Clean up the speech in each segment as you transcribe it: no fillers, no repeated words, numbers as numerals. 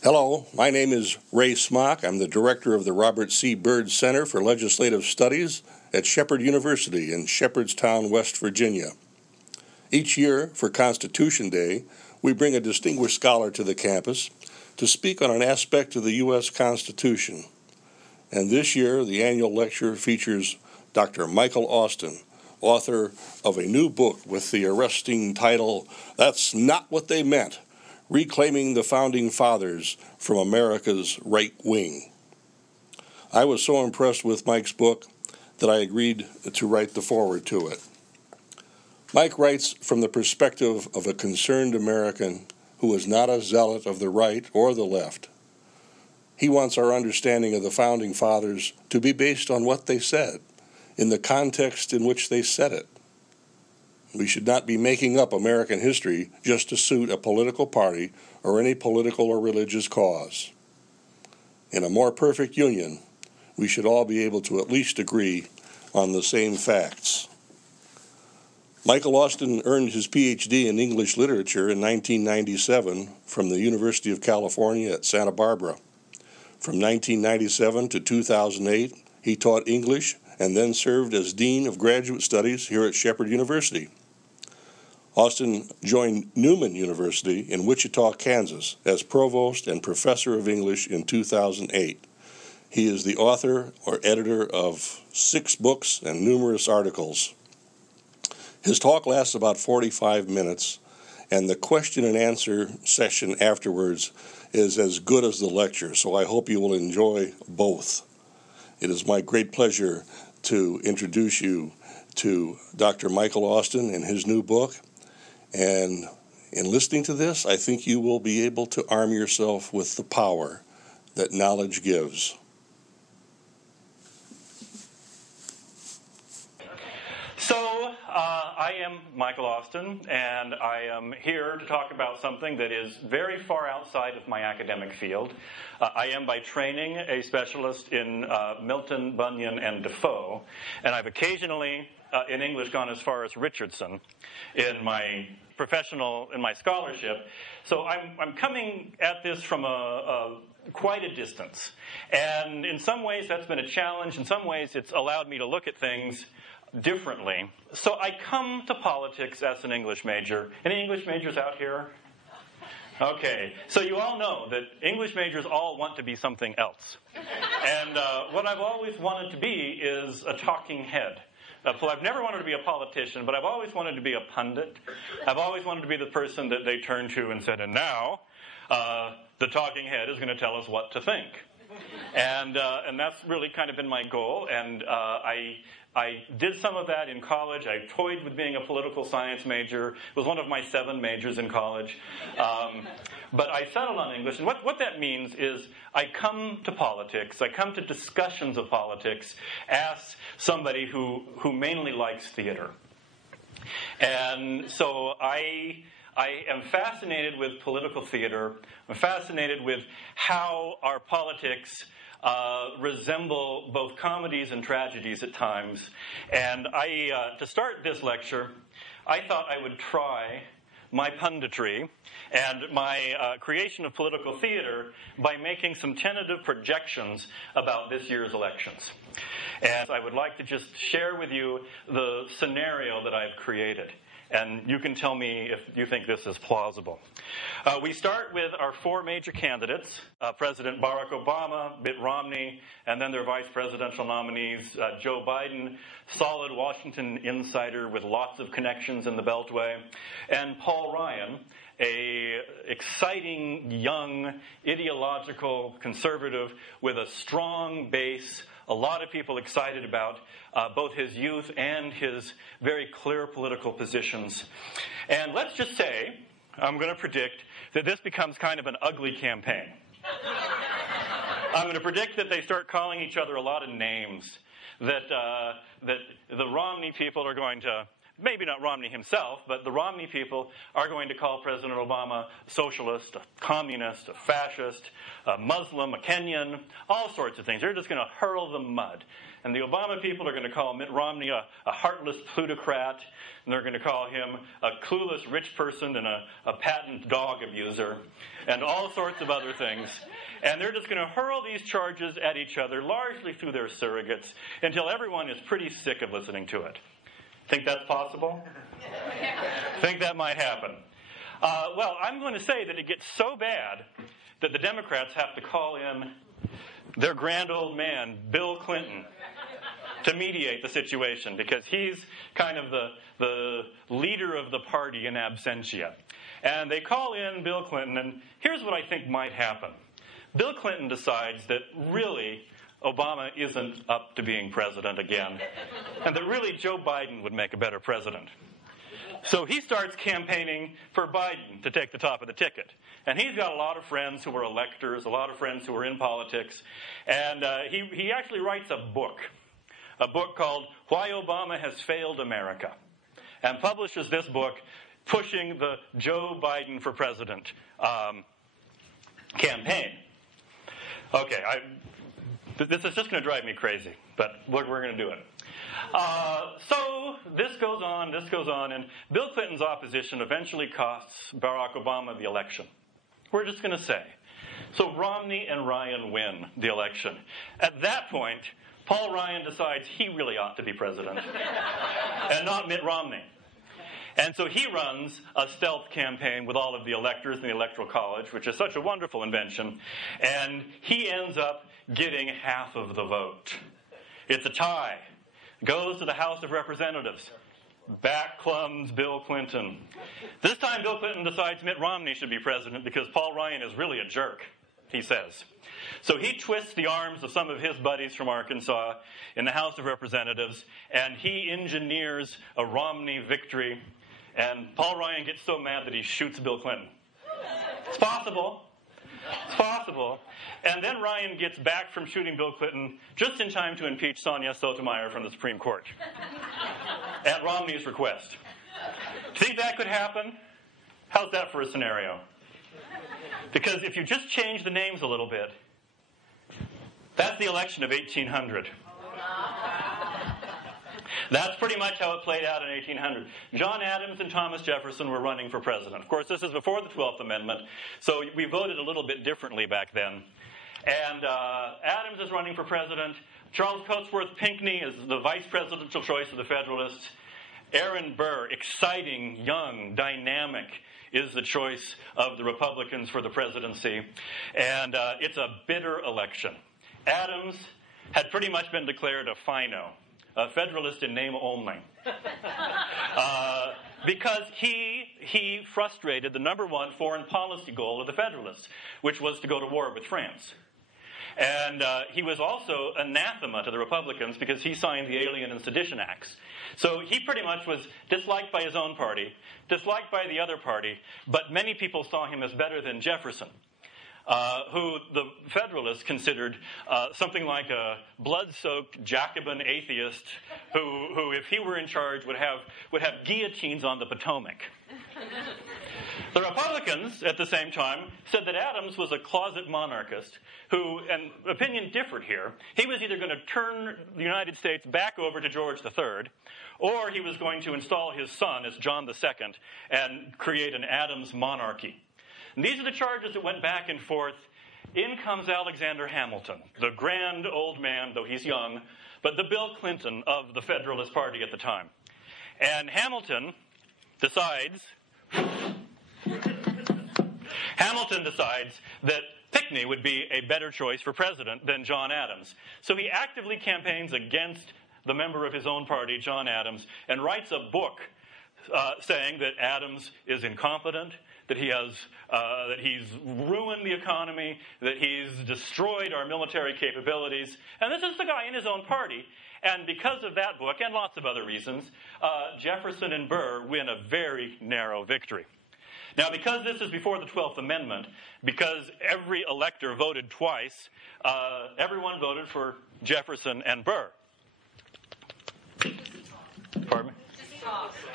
Hello, my name is Ray Smock. I'm the director of the Robert C. Byrd Center for Legislative Studies at Shepherd University in Shepherdstown, West Virginia. Each year, for Constitution Day, we bring a distinguished scholar to the campus to speak on an aspect of the U.S. Constitution. And this year, the annual lecture features Dr. Michael Austin, author of a new book with the arresting title, That's Not What They Meant, Reclaiming the Founding Fathers from America's Right Wing. I was so impressed with Mike's book that I agreed to write the foreword to it. Mike writes from the perspective of a concerned American who is not a zealot of the right or the left. He wants our understanding of the Founding Fathers to be based on what they said, in the context in which they said it. We should not be making up American history just to suit a political party or any political or religious cause. In a more perfect union, we should all be able to at least agree on the same facts. Michael Austin earned his Ph.D. in English literature in 1997 from the University of California at Santa Barbara. From 1997 to 2008, he taught English and then served as Dean of Graduate Studies here at Shepherd University. Austin joined Newman University in Wichita, Kansas, as Provost and Professor of English in 2008. He is the author or editor of 6 books and numerous articles. His talk lasts about 45 minutes, and the question and answer session afterwards is as good as the lecture, so I hope you will enjoy both. It is my great pleasure to introduce you to Dr. Michael Austin and his new book. And in listening to this, I think you will be able to arm yourself with the power that knowledge gives. So, I am Michael Austin, and I am here to talk about something that is very far outside of my academic field. I am by training a specialist in Milton, Bunyan, and Defoe, and I've occasionally, in English, gone as far as Richardson in my scholarship. So I'm coming at this from quite a distance, and in some ways that's been a challenge. In some ways it's allowed me to look at things differently. So I come to politics as an English major. Any English majors out here? Okay, so you all know that English majors all want to be something else. And what I've always wanted to be is a talking head. I've never wanted to be a politician, but I've always wanted to be a pundit. I've always wanted to be the person that they turned to and said, and now the talking head is going to tell us what to think. And that's really kind of been my goal, and I did some of that in college. I toyed with being a political science major. It was one of my 7 majors in college. But I settled on English. And what that means is I come to politics, I come to discussions of politics as somebody who mainly likes theater. And so I am fascinated with political theater. I'm fascinated with how our politics resemble both comedies and tragedies at times. And to start this lecture, I thought I would try my punditry and my creation of political theater by making some tentative projections about this year's elections. And I would like to just share with you the scenario that I've created. And you can tell me if you think this is plausible. We start with our 4 major candidates, President Barack Obama, Mitt Romney, and then their vice presidential nominees, Joe Biden, solid Washington insider with lots of connections in the Beltway, and Paul Ryan, a exciting, young, ideological conservative with a strong base, a lot of people excited about both his youth and his very clear political positions. And let's just say, I'm going to predict that this becomes kind of an ugly campaign. I'm going to predict that they start calling each other a lot of names, that the Romney people are going to maybe not Romney himself, but the Romney people are going to call President Obama a socialist, a communist, a fascist, a Muslim, a Kenyan, all sorts of things. They're just going to hurl the mud. And the Obama people are going to call Mitt Romney a heartless plutocrat, and they're going to call him a clueless rich person and a patent dog abuser, and all sorts of other things. And they're just going to hurl these charges at each other, largely through their surrogates, until everyone is pretty sick of listening to it. Think that's possible? Think that might happen? Well, I'm going to say that it gets so bad that the Democrats have to call in their grand old man, Bill Clinton, to mediate the situation, because he's kind of the leader of the party in absentia. And they call in Bill Clinton, and here's what I think might happen. Bill Clinton decides that really Obama isn't up to being president again, and that really Joe Biden would make a better president. So he starts campaigning for Biden to take the top of the ticket. And he's got a lot of friends who are electors, a lot of friends who are in politics. And he actually writes a book called Why Obama Has Failed America, and publishes this book pushing the Joe Biden for president campaign. Okay, this is just going to drive me crazy, but we're going to do it. So this goes on, and Bill Clinton's opposition eventually costs Barack Obama the election. We're just going to say. So Romney and Ryan win the election. At that point, Paul Ryan decides he really ought to be president, and not Mitt Romney. And so he runs a stealth campaign with all of the electors in the Electoral College, which is such a wonderful invention, and he ends up getting half of the vote. It's a tie. Goes to the House of Representatives. Back comes Bill Clinton. This time Bill Clinton decides Mitt Romney should be president because Paul Ryan is really a jerk, he says. So he twists the arms of some of his buddies from Arkansas in the House of Representatives, and he engineers a Romney victory, and Paul Ryan gets so mad that he shoots Bill Clinton. It's possible. It's possible. And then Ryan gets back from shooting Bill Clinton just in time to impeach Sonia Sotomayor from the Supreme Court at Romney's request. Think that could happen? How's that for a scenario? Because if you just change the names a little bit, that's the election of 1800. That's pretty much how it played out in 1800. John Adams and Thomas Jefferson were running for president. Of course, this is before the 12th Amendment, so we voted a little bit differently back then. And Adams is running for president. Charles Cotesworth Pinckney is the vice presidential choice of the Federalists. Aaron Burr, exciting, young, dynamic, is the choice of the Republicans for the presidency. And it's a bitter election. Adams had pretty much been declared a FINO, a Federalist in name only, because he frustrated the number one foreign policy goal of the Federalists, which was to go to war with France. And he was also anathema to the Republicans because he signed the Alien and Sedition Acts. So he pretty much was disliked by his own party, disliked by the other party, but many people saw him as better than Jefferson, who the Federalists considered something like a blood-soaked Jacobin atheist who, if he were in charge, would have guillotines on the Potomac. The Republicans, at the same time, said that Adams was a closet monarchist who, and opinion differed here, he was either going to turn the United States back over to George III, or he was going to install his son as John II and create an Adams monarchy. And these are the charges that went back and forth. In comes Alexander Hamilton, the grand old man, though he's young, but the Bill Clinton of the Federalist Party at the time. And Hamilton decides that Pinckney would be a better choice for president than John Adams. So he actively campaigns against the member of his own party, John Adams, and writes a book saying that Adams is incompetent, that he's ruined the economy, that he's destroyed our military capabilities. And this is the guy in his own party. And because of that book, and lots of other reasons, Jefferson and Burr win a very narrow victory. Now, because this is before the 12th Amendment, because every elector voted twice, everyone voted for Jefferson and Burr. Pardon me?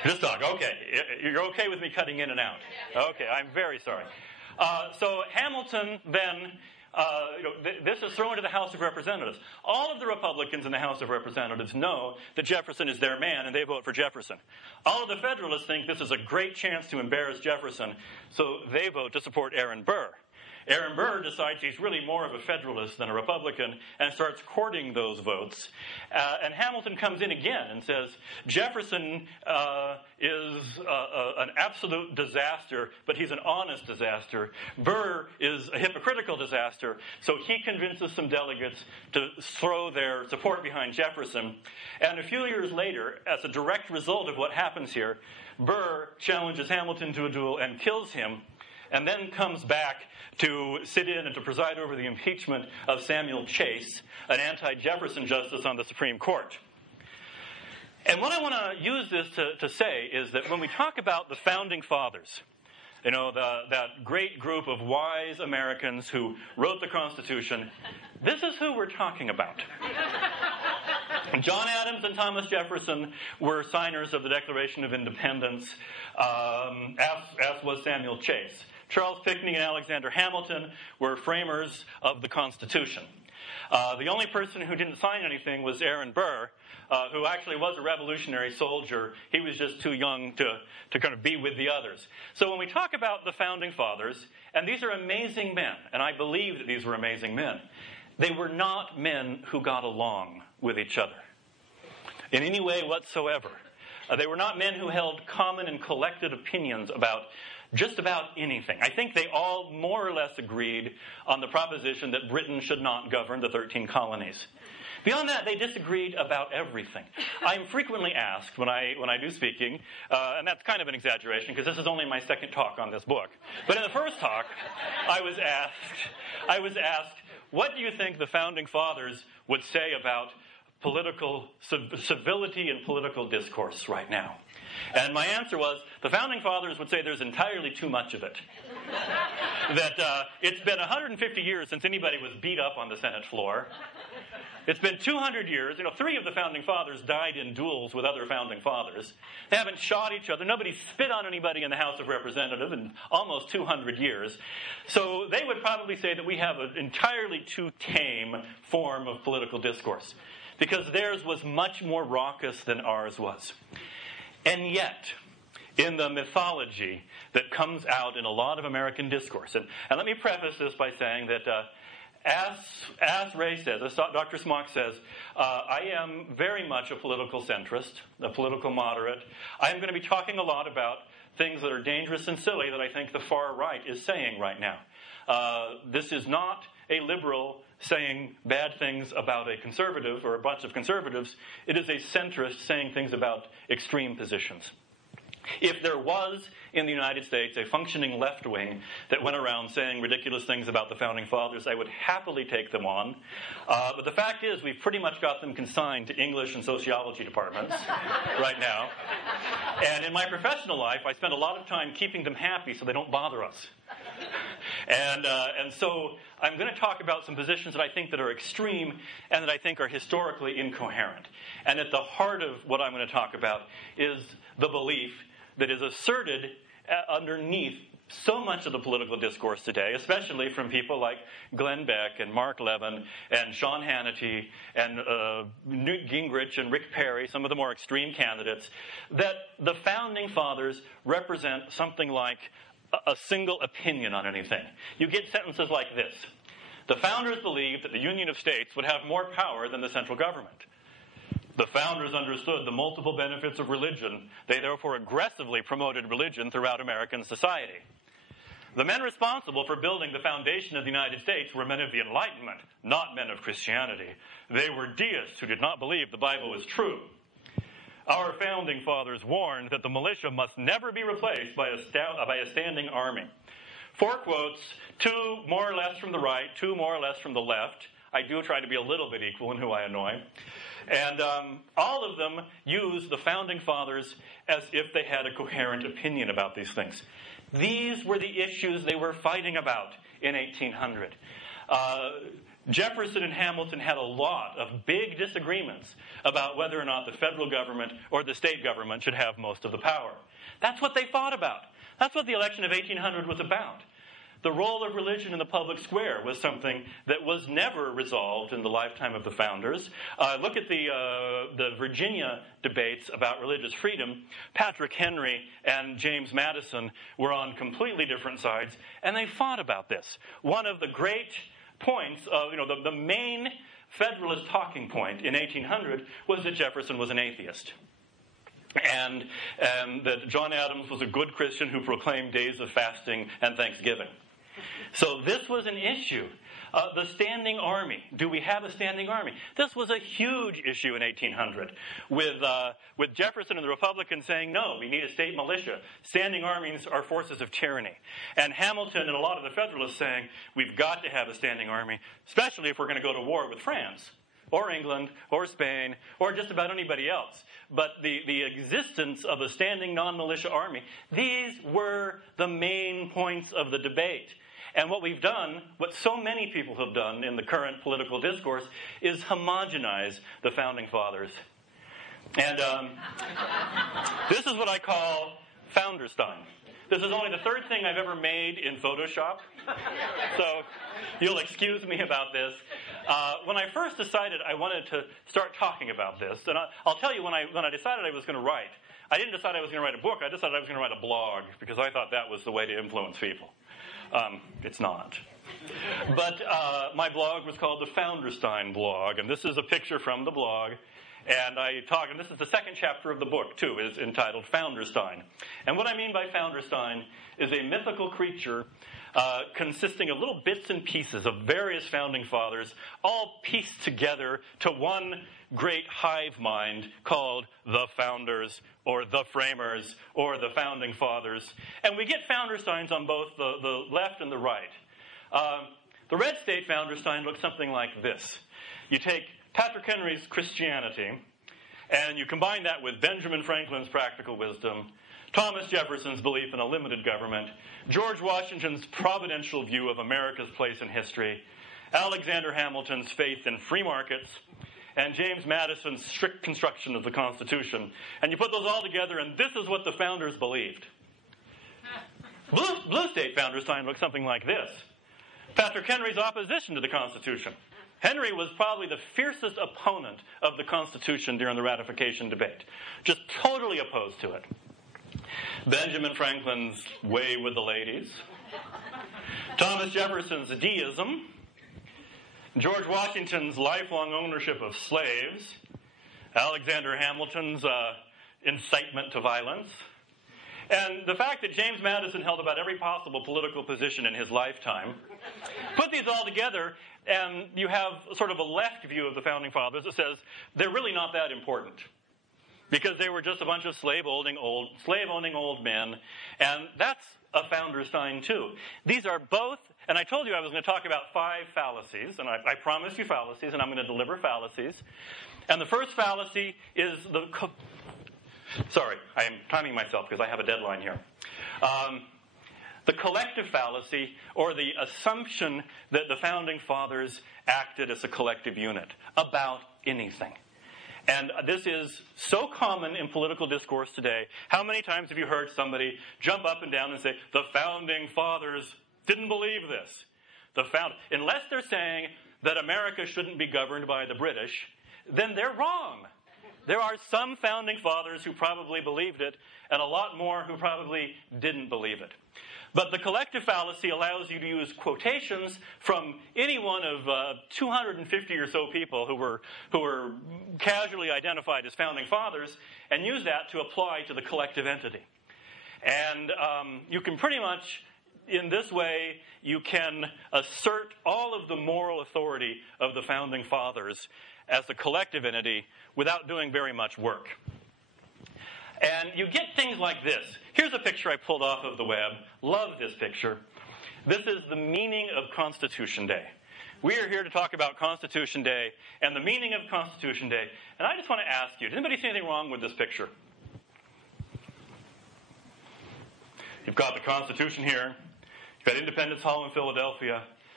Just talk. Okay. You're okay with me cutting in and out? Okay, I'm very sorry. So Hamilton then, this is thrown to the House of Representatives. All of the Republicans in the House of Representatives know that Jefferson is their man, and they vote for Jefferson. All of the Federalists think this is a great chance to embarrass Jefferson, so they vote to support Aaron Burr. Aaron Burr decides he's really more of a Federalist than a Republican and starts courting those votes. And Hamilton comes in again and says, Jefferson is an absolute disaster, but he's an honest disaster. Burr is a hypocritical disaster. So he convinces some delegates to throw their support behind Jefferson. And a few years later, as a direct result of what happens here, Burr challenges Hamilton to a duel and kills him, and then comes back to sit in and to preside over the impeachment of Samuel Chase, an anti-Jefferson justice on the Supreme Court. And what I want to use this to say is that when we talk about the Founding Fathers, that great group of wise Americans who wrote the Constitution, this is who we're talking about. John Adams and Thomas Jefferson were signers of the Declaration of Independence, as was Samuel Chase. Charles Pinckney and Alexander Hamilton were framers of the Constitution. The only person who didn't sign anything was Aaron Burr, who actually was a revolutionary soldier. He was just too young to kind of be with the others. So when we talk about the Founding Fathers, and these are amazing men, and I believe that these were amazing men, they were not men who got along with each other in any way whatsoever. They were not men who held common and collected opinions about just about anything. I think they all more or less agreed on the proposition that Britain should not govern the 13 colonies. Beyond that, they disagreed about everything. I'm frequently asked when I do speaking, and that's kind of an exaggeration because this is only my second talk on this book. But in the first talk, I was asked, what do you think the Founding Fathers would say about political civility and political discourse right now? And my answer was, the Founding Fathers would say there's entirely too much of it. That it's been 150 years since anybody was beat up on the Senate floor. It's been 200 years. 3 of the Founding Fathers died in duels with other Founding Fathers. They haven't shot each other. Nobody spit on anybody in the House of Representatives in almost 200 years. So they would probably say that we have an entirely too tame form of political discourse, because theirs was much more raucous than ours was. And yet, in the mythology that comes out in a lot of American discourse, and let me preface this by saying that as Ray says, as Dr. Smock says, I am very much a political centrist, a political moderate. I am going to be talking a lot about things that are dangerous and silly that I think the far right is saying right now. This is not a liberal saying bad things about a conservative or a bunch of conservatives. It is a centrist saying things about extreme positions. If there was in the United States a functioning left wing that went around saying ridiculous things about the Founding Fathers, I would happily take them on. But the fact is, we've pretty much got them consigned to English and sociology departments right now. And in my professional life, I spend a lot of time keeping them happy so they don't bother us. And so I'm going to talk about some positions that I think that are extreme and that I think are historically incoherent. And at the heart of what I'm going to talk about is the belief that is asserted underneath so much of the political discourse today, especially from people like Glenn Beck and Mark Levin and Sean Hannity and Newt Gingrich and Rick Perry, some of the more extreme candidates, that the Founding Fathers represent something like a single opinion on anything. You get sentences like this. The founders believed that the Union of States would have more power than the central government. The founders understood the multiple benefits of religion. They therefore aggressively promoted religion throughout American society. The men responsible for building the foundation of the United States were men of the Enlightenment, not men of Christianity. They were deists who did not believe the Bible was true. Our Founding Fathers warned that the militia must never be replaced by a standing army. 4 quotes, 2 more or less from the right, 2 more or less from the left. I do try to be a little bit equal in who I annoy. And all of them use the Founding Fathers as if they had a coherent opinion about these things. These were the issues they were fighting about in 1800. Jefferson and Hamilton had a lot of big disagreements about whether or not the federal government or the state government should have most of the power. That's what they fought about. That's what the election of 1800 was about. The role of religion in the public square was something that was never resolved in the lifetime of the founders. Look at the Virginia debates about religious freedom. Patrick Henry and James Madison were on completely different sides, and they fought about this. One of the great points of, the main Federalist talking point in 1800 was that Jefferson was an atheist. And that John Adams was a good Christian who proclaimed days of fasting and thanksgiving. So this was an issue. The standing army. Do we have a standing army? This was a huge issue in 1800 with Jefferson and the Republicans saying, no, we need a state militia. Standing armies are forces of tyranny. And Hamilton and a lot of the Federalists saying, we've got to have a standing army, especially if we're going to go to war with France or England or Spain or just about anybody else. But the existence of a standing non-militia army, these were the main points of the debate. And what we've done, what so many people have done in the current political discourse, is homogenize the Founding Fathers. And this is what I call Founderstein. This is only the third thing I've ever made in Photoshop, so you'll excuse me about this. When I first decided I wanted to start talking about this, and I'll tell you, when I decided I was going to write, I didn't decide I was going to write a book, I decided I was going to write a blog, because I thought that was the way to influence people. It's not. But my blog was called the Founderstein blog, and this is a picture from the blog. And and this is the second chapter of the book, too. It's entitled Founderstein. And what I mean by Founderstein is a mythical creature consisting of little bits and pieces of various founding fathers, all pieced together to one great hive mind called the Founders, or the Framers, or the Founding Fathers. And we get Foundersteins on both the left and the right. The red state Founderstein looks something like this. You take Patrick Henry's Christianity, and you combine that with Benjamin Franklin's practical wisdom, Thomas Jefferson's belief in a limited government, George Washington's providential view of America's place in history, Alexander Hamilton's faith in free markets, and James Madison's strict construction of the Constitution. And you put those all together, and this is what the founders believed. Blue state Founderstein looks something like this. Patrick Henry's opposition to the Constitution. Henry was probably the fiercest opponent of the Constitution during the ratification debate. Just totally opposed to it. Benjamin Franklin's way with the ladies. Thomas Jefferson's deism. George Washington's lifelong ownership of slaves. Alexander Hamilton's incitement to violence. And the fact that James Madison held about every possible political position in his lifetime. Put these all together, and you have sort of a left view of the Founding Fathers that says they're really not that important, because they were just a bunch of slave-owning old men, and that's a Founderstein too. These are both, and I told you I was going to talk about 5 fallacies, and I promised you fallacies, and I'm going to deliver fallacies. And the first fallacy is sorry, I am timing myself because I have a deadline here. The collective fallacy, or the assumption that the Founding Fathers acted as a collective unit about anything. And this is so common in political discourse today. How many times have you heard somebody jump up and down and say, the Founding Fathers didn't believe this? Unless they're saying that America shouldn't be governed by the British, then they're wrong. There are some Founding Fathers who probably believed it, and a lot more who probably didn't believe it. But the collective fallacy allows you to use quotations from any one of 250 or so people who were casually identified as Founding Fathers, and use that to apply to the collective entity. And you can pretty much, in this way, you can assert all of the moral authority of the Founding Fathers as a collective entity without doing very much work. And you get things like this. Here's a picture I pulled off of the web. Love this picture. This is the meaning of Constitution Day. We are here to talk about Constitution Day and the meaning of Constitution Day. And I just want to ask you, does anybody see anything wrong with this picture? You've got the Constitution here. You've got Independence Hall in Philadelphia.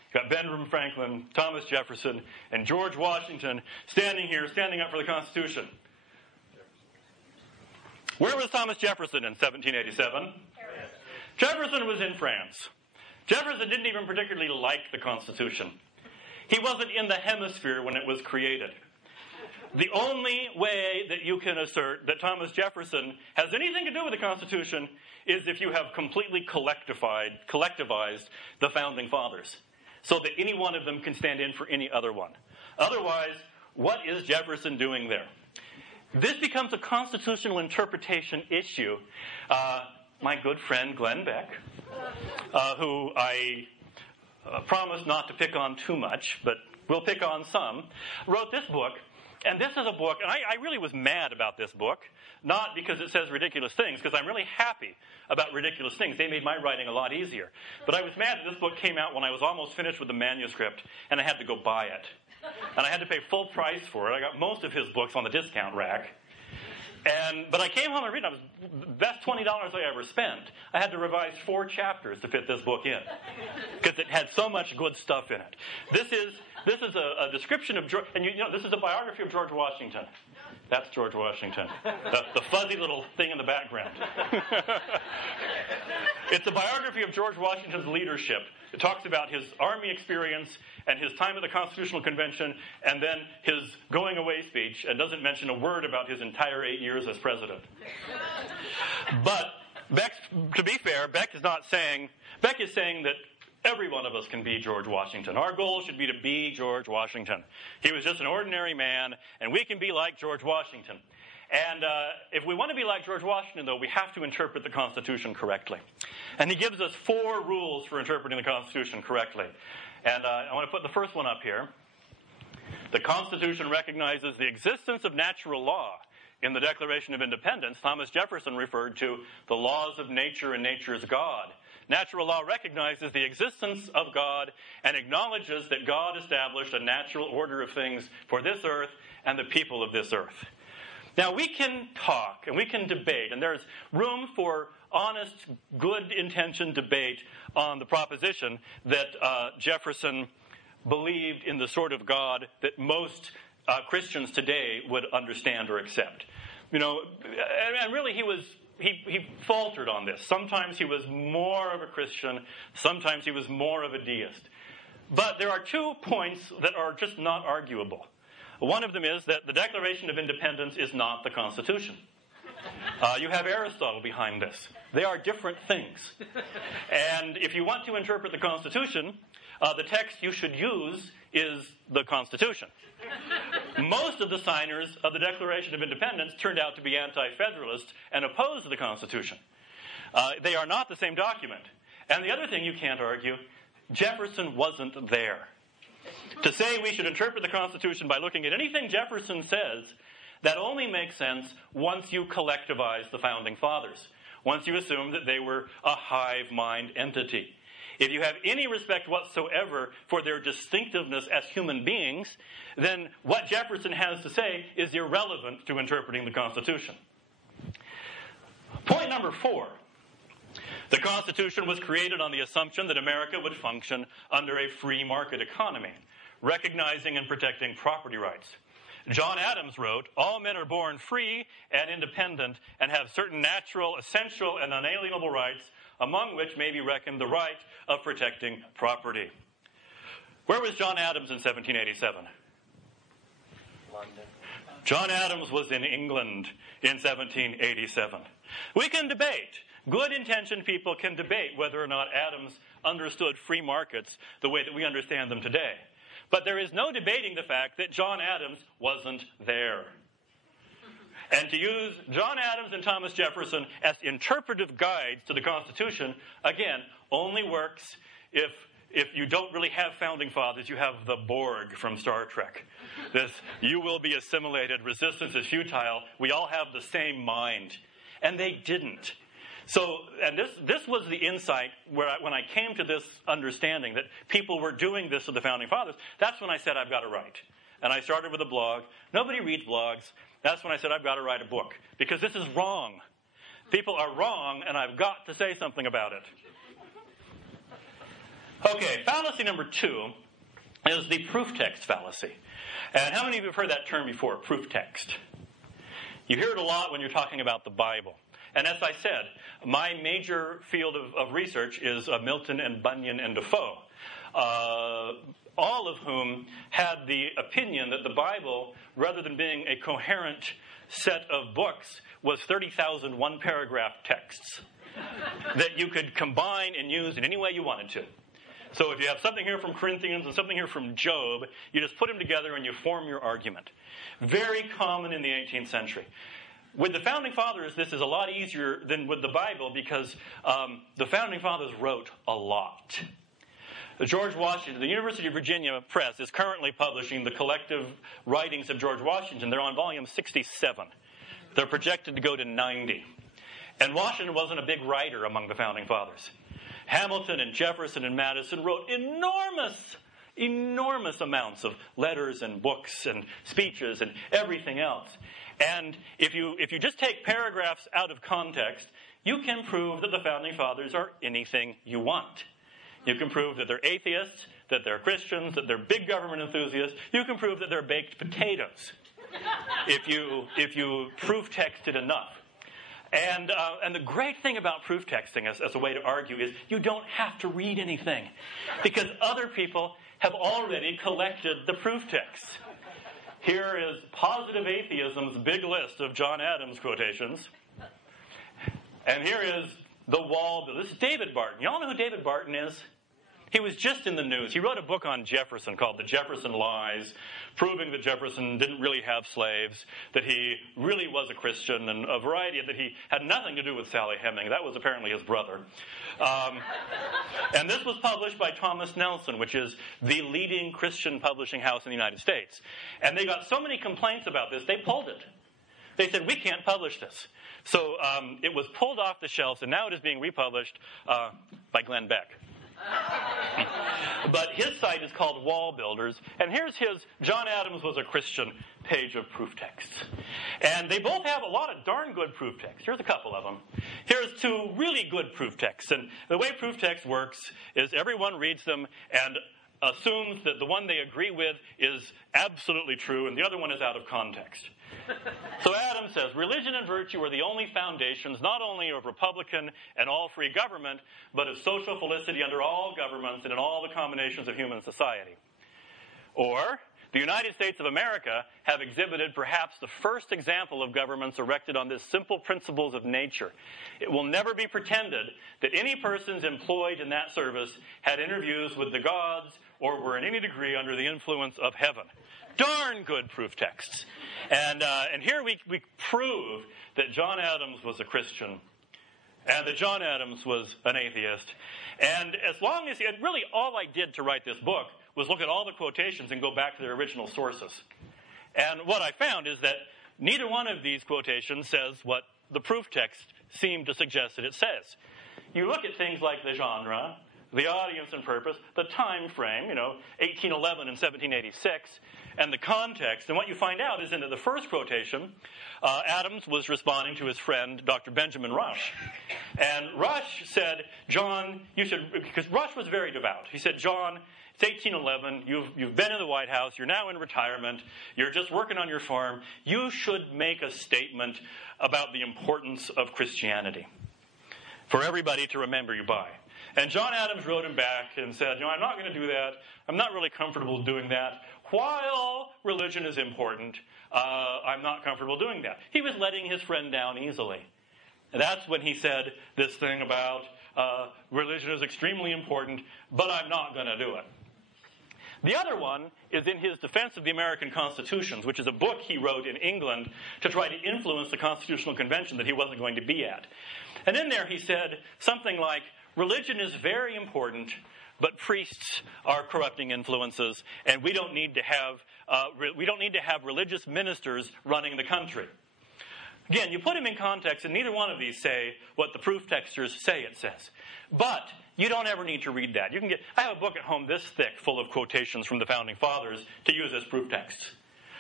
You've got Benjamin Franklin, Thomas Jefferson, and George Washington standing here, standing up for the Constitution. Where was Thomas Jefferson in 1787? Jefferson was in France. Jefferson didn't even particularly like the Constitution. He wasn't in the hemisphere when it was created. The only way that you can assert that Thomas Jefferson has anything to do with the Constitution is if you have completely collectivized the Founding Fathers, so that any one of them can stand in for any other one. Otherwise, what is Jefferson doing there? This becomes a constitutional interpretation issue. My good friend Glenn Beck, who I promise not to pick on too much, but will pick on some, wrote this book. And this is a book, and I really was mad about this book, not because it says ridiculous things, because I'm really happy about ridiculous things. They made my writing a lot easier. But I was mad that this book came out when I was almost finished with the manuscript, and I had to go buy it. And I had to pay full price for it. I got most of his books on the discount rack. But I came home and read it. It was the best $20 I ever spent. I had to revise 4 chapters to fit this book in, because it had so much good stuff in it. This is a description of George, and this is a biography of George Washington. That's George Washington, the fuzzy little thing in the background. It's a biography of George Washington's leadership. It talks about his army experience and his time at the Constitutional Convention, and then his going away speech, and doesn't mention a word about his entire 8 years as president. But to be fair, Beck is saying that every one of us can be George Washington. Our goal should be to be George Washington. He was just an ordinary man, and we can be like George Washington. And if we want to be like George Washington, though, we have to interpret the Constitution correctly. And he gives us 4 rules for interpreting the Constitution correctly. And I want to put the first one up here. The Constitution recognizes the existence of natural law. In the Declaration of Independence, Thomas Jefferson referred to the laws of nature and nature's God. Natural law recognizes the existence of God and acknowledges that God established a natural order of things for this earth and the people of this earth. Now, we can talk and we can debate, and there's room for honest, good-intentioned debate on the proposition that Jefferson believed in the sort of God that most Christians today would understand or accept. And really he faltered on this. Sometimes he was more of a Christian, sometimes he was more of a deist. But there are 2 points that are just not arguable. One of them is that the Declaration of Independence is not the Constitution. You have Aristotle behind this. They are different things. And if you want to interpret the Constitution, the text you should use is the Constitution. Most of the signers of the Declaration of Independence turned out to be anti-federalists and opposed to the Constitution. They are not the same document. And the other thing you can't argue, Jefferson wasn't there. To say we should interpret the Constitution by looking at anything Jefferson says, that only makes sense once you collectivize the Founding Fathers, once you assume that they were a hive mind entity. If you have any respect whatsoever for their distinctiveness as human beings, then what Jefferson has to say is irrelevant to interpreting the Constitution. Point number 4. The Constitution was created on the assumption that America would function under a free market economy, recognizing and protecting property rights. John Adams wrote, "All men are born free and independent and have certain natural, essential, and unalienable rights, among which may be reckoned the right of protecting property." Where was John Adams in 1787? London. John Adams was in England in 1787. We can debate. Good-intentioned people can debate whether or not Adams understood free markets the way that we understand them today. But there is no debating the fact that John Adams wasn't there. And to use John Adams and Thomas Jefferson as interpretive guides to the Constitution, again, only works if you don't really have founding fathers, you have the Borg from Star Trek. This, you will be assimilated, resistance is futile, we all have the same mind. And they didn't. So, and this was the insight when I came to this understanding that people were doing this to the Founding Fathers, that's when I said, I've got to write. And I started with a blog. Nobody reads blogs. That's when I said, I've got to write a book. Because this is wrong. People are wrong, and I've got to say something about it. Okay, fallacy number 2 is the proof text fallacy. And how many of you have heard that term before, proof text? You hear it a lot when you're talking about the Bible. And as I said, my major field of research is Milton and Bunyan and Defoe, all of whom had the opinion that the Bible, rather than being a coherent set of books, was 30,000 one-paragraph texts that you could combine and use in any way you wanted to. So if you have something here from Corinthians and something here from Job, you just put them together and you form your argument. Very common in the 18th century. With the Founding Fathers, this is a lot easier than with the Bible because the Founding Fathers wrote a lot. George Washington, the University of Virginia Press is currently publishing the collective writings of George Washington. They're on volume 67. They're projected to go to 90. And Washington wasn't a big writer among the Founding Fathers. Hamilton and Jefferson and Madison wrote enormous amounts of letters and books and speeches and everything else. And if you just take paragraphs out of context, you can prove that the Founding Fathers are anything you want. You can prove that they're atheists, that they're Christians, that they're big government enthusiasts. You can prove that they're baked potatoes if you proof text it enough. And the great thing about proof texting as a way to argue is you don't have to read anything because other people have already collected the proof texts. Here is Positive Atheism's big list of John Adams quotations. And here is the wall. This is David Barton. You all know who David Barton is? He was just in the news. He wrote a book on Jefferson called The Jefferson Lies, proving that Jefferson didn't really have slaves, that he really was a Christian, and a variety of that he had nothing to do with Sally Heming. That was apparently his brother. And this was published by Thomas Nelson, which is the leading Christian publishing house in the United States. And they got so many complaints about this, they pulled it. They said, we can't publish this. So it was pulled off the shelves, and now it is being republished by Glenn Beck. But his site is called Wall Builders, and here's his John Adams was a Christian page of proof texts. And they both have a lot of darn good proof texts. Here's a couple of them. Here's 2 really good proof texts. And the way proof text works is everyone reads them and assumes that the one they agree with is absolutely true and the other one is out of context. So Adams says, religion and virtue are the only foundations not only of republican and all-free government, but of social felicity under all governments and in all the combinations of human society. Or, the United States of America have exhibited perhaps the first example of governments erected on this simple principles of nature. It will never be pretended that any persons employed in that service had interviews with the gods or were in any degree under the influence of heaven. Darn good proof texts. And here we prove that John Adams was a Christian and that John Adams was an atheist. And as long as, and really all I did to write this book was look at all the quotations and go back to their original sources. And what I found is that neither one of these quotations says what the proof text seemed to suggest that it says. You look at things like the genre, the audience and purpose, the time frame, 1811 and 1786, and the context. And what you find out is in the first quotation, Adams was responding to his friend, Dr. Benjamin Rush. And Rush said, John, you should, because Rush was very devout. He said, John, it's 1811, you've been in the White House, you're now in retirement, you're just working on your farm. You should make a statement about the importance of Christianity for everybody to remember you by. And John Adams wrote him back and said, I'm not going to do that. I'm not really comfortable doing that. While religion is important, I'm not comfortable doing that. He was letting his friend down easily. And that's when he said this thing about religion is extremely important, but I'm not going to do it. The other one is in his Defense of the American Constitutions, which is a book he wrote in England to try to influence the Constitutional Convention that he wasn't going to be at. And in there he said something like, religion is very important, but priests are corrupting influences, and we don't need to have religious ministers running the country. Again, you put them in context, and neither one of these say what the proof texters say it says. But you don't ever need to read that. I have a book at home this thick full of quotations from the Founding Fathers to use as proof texts.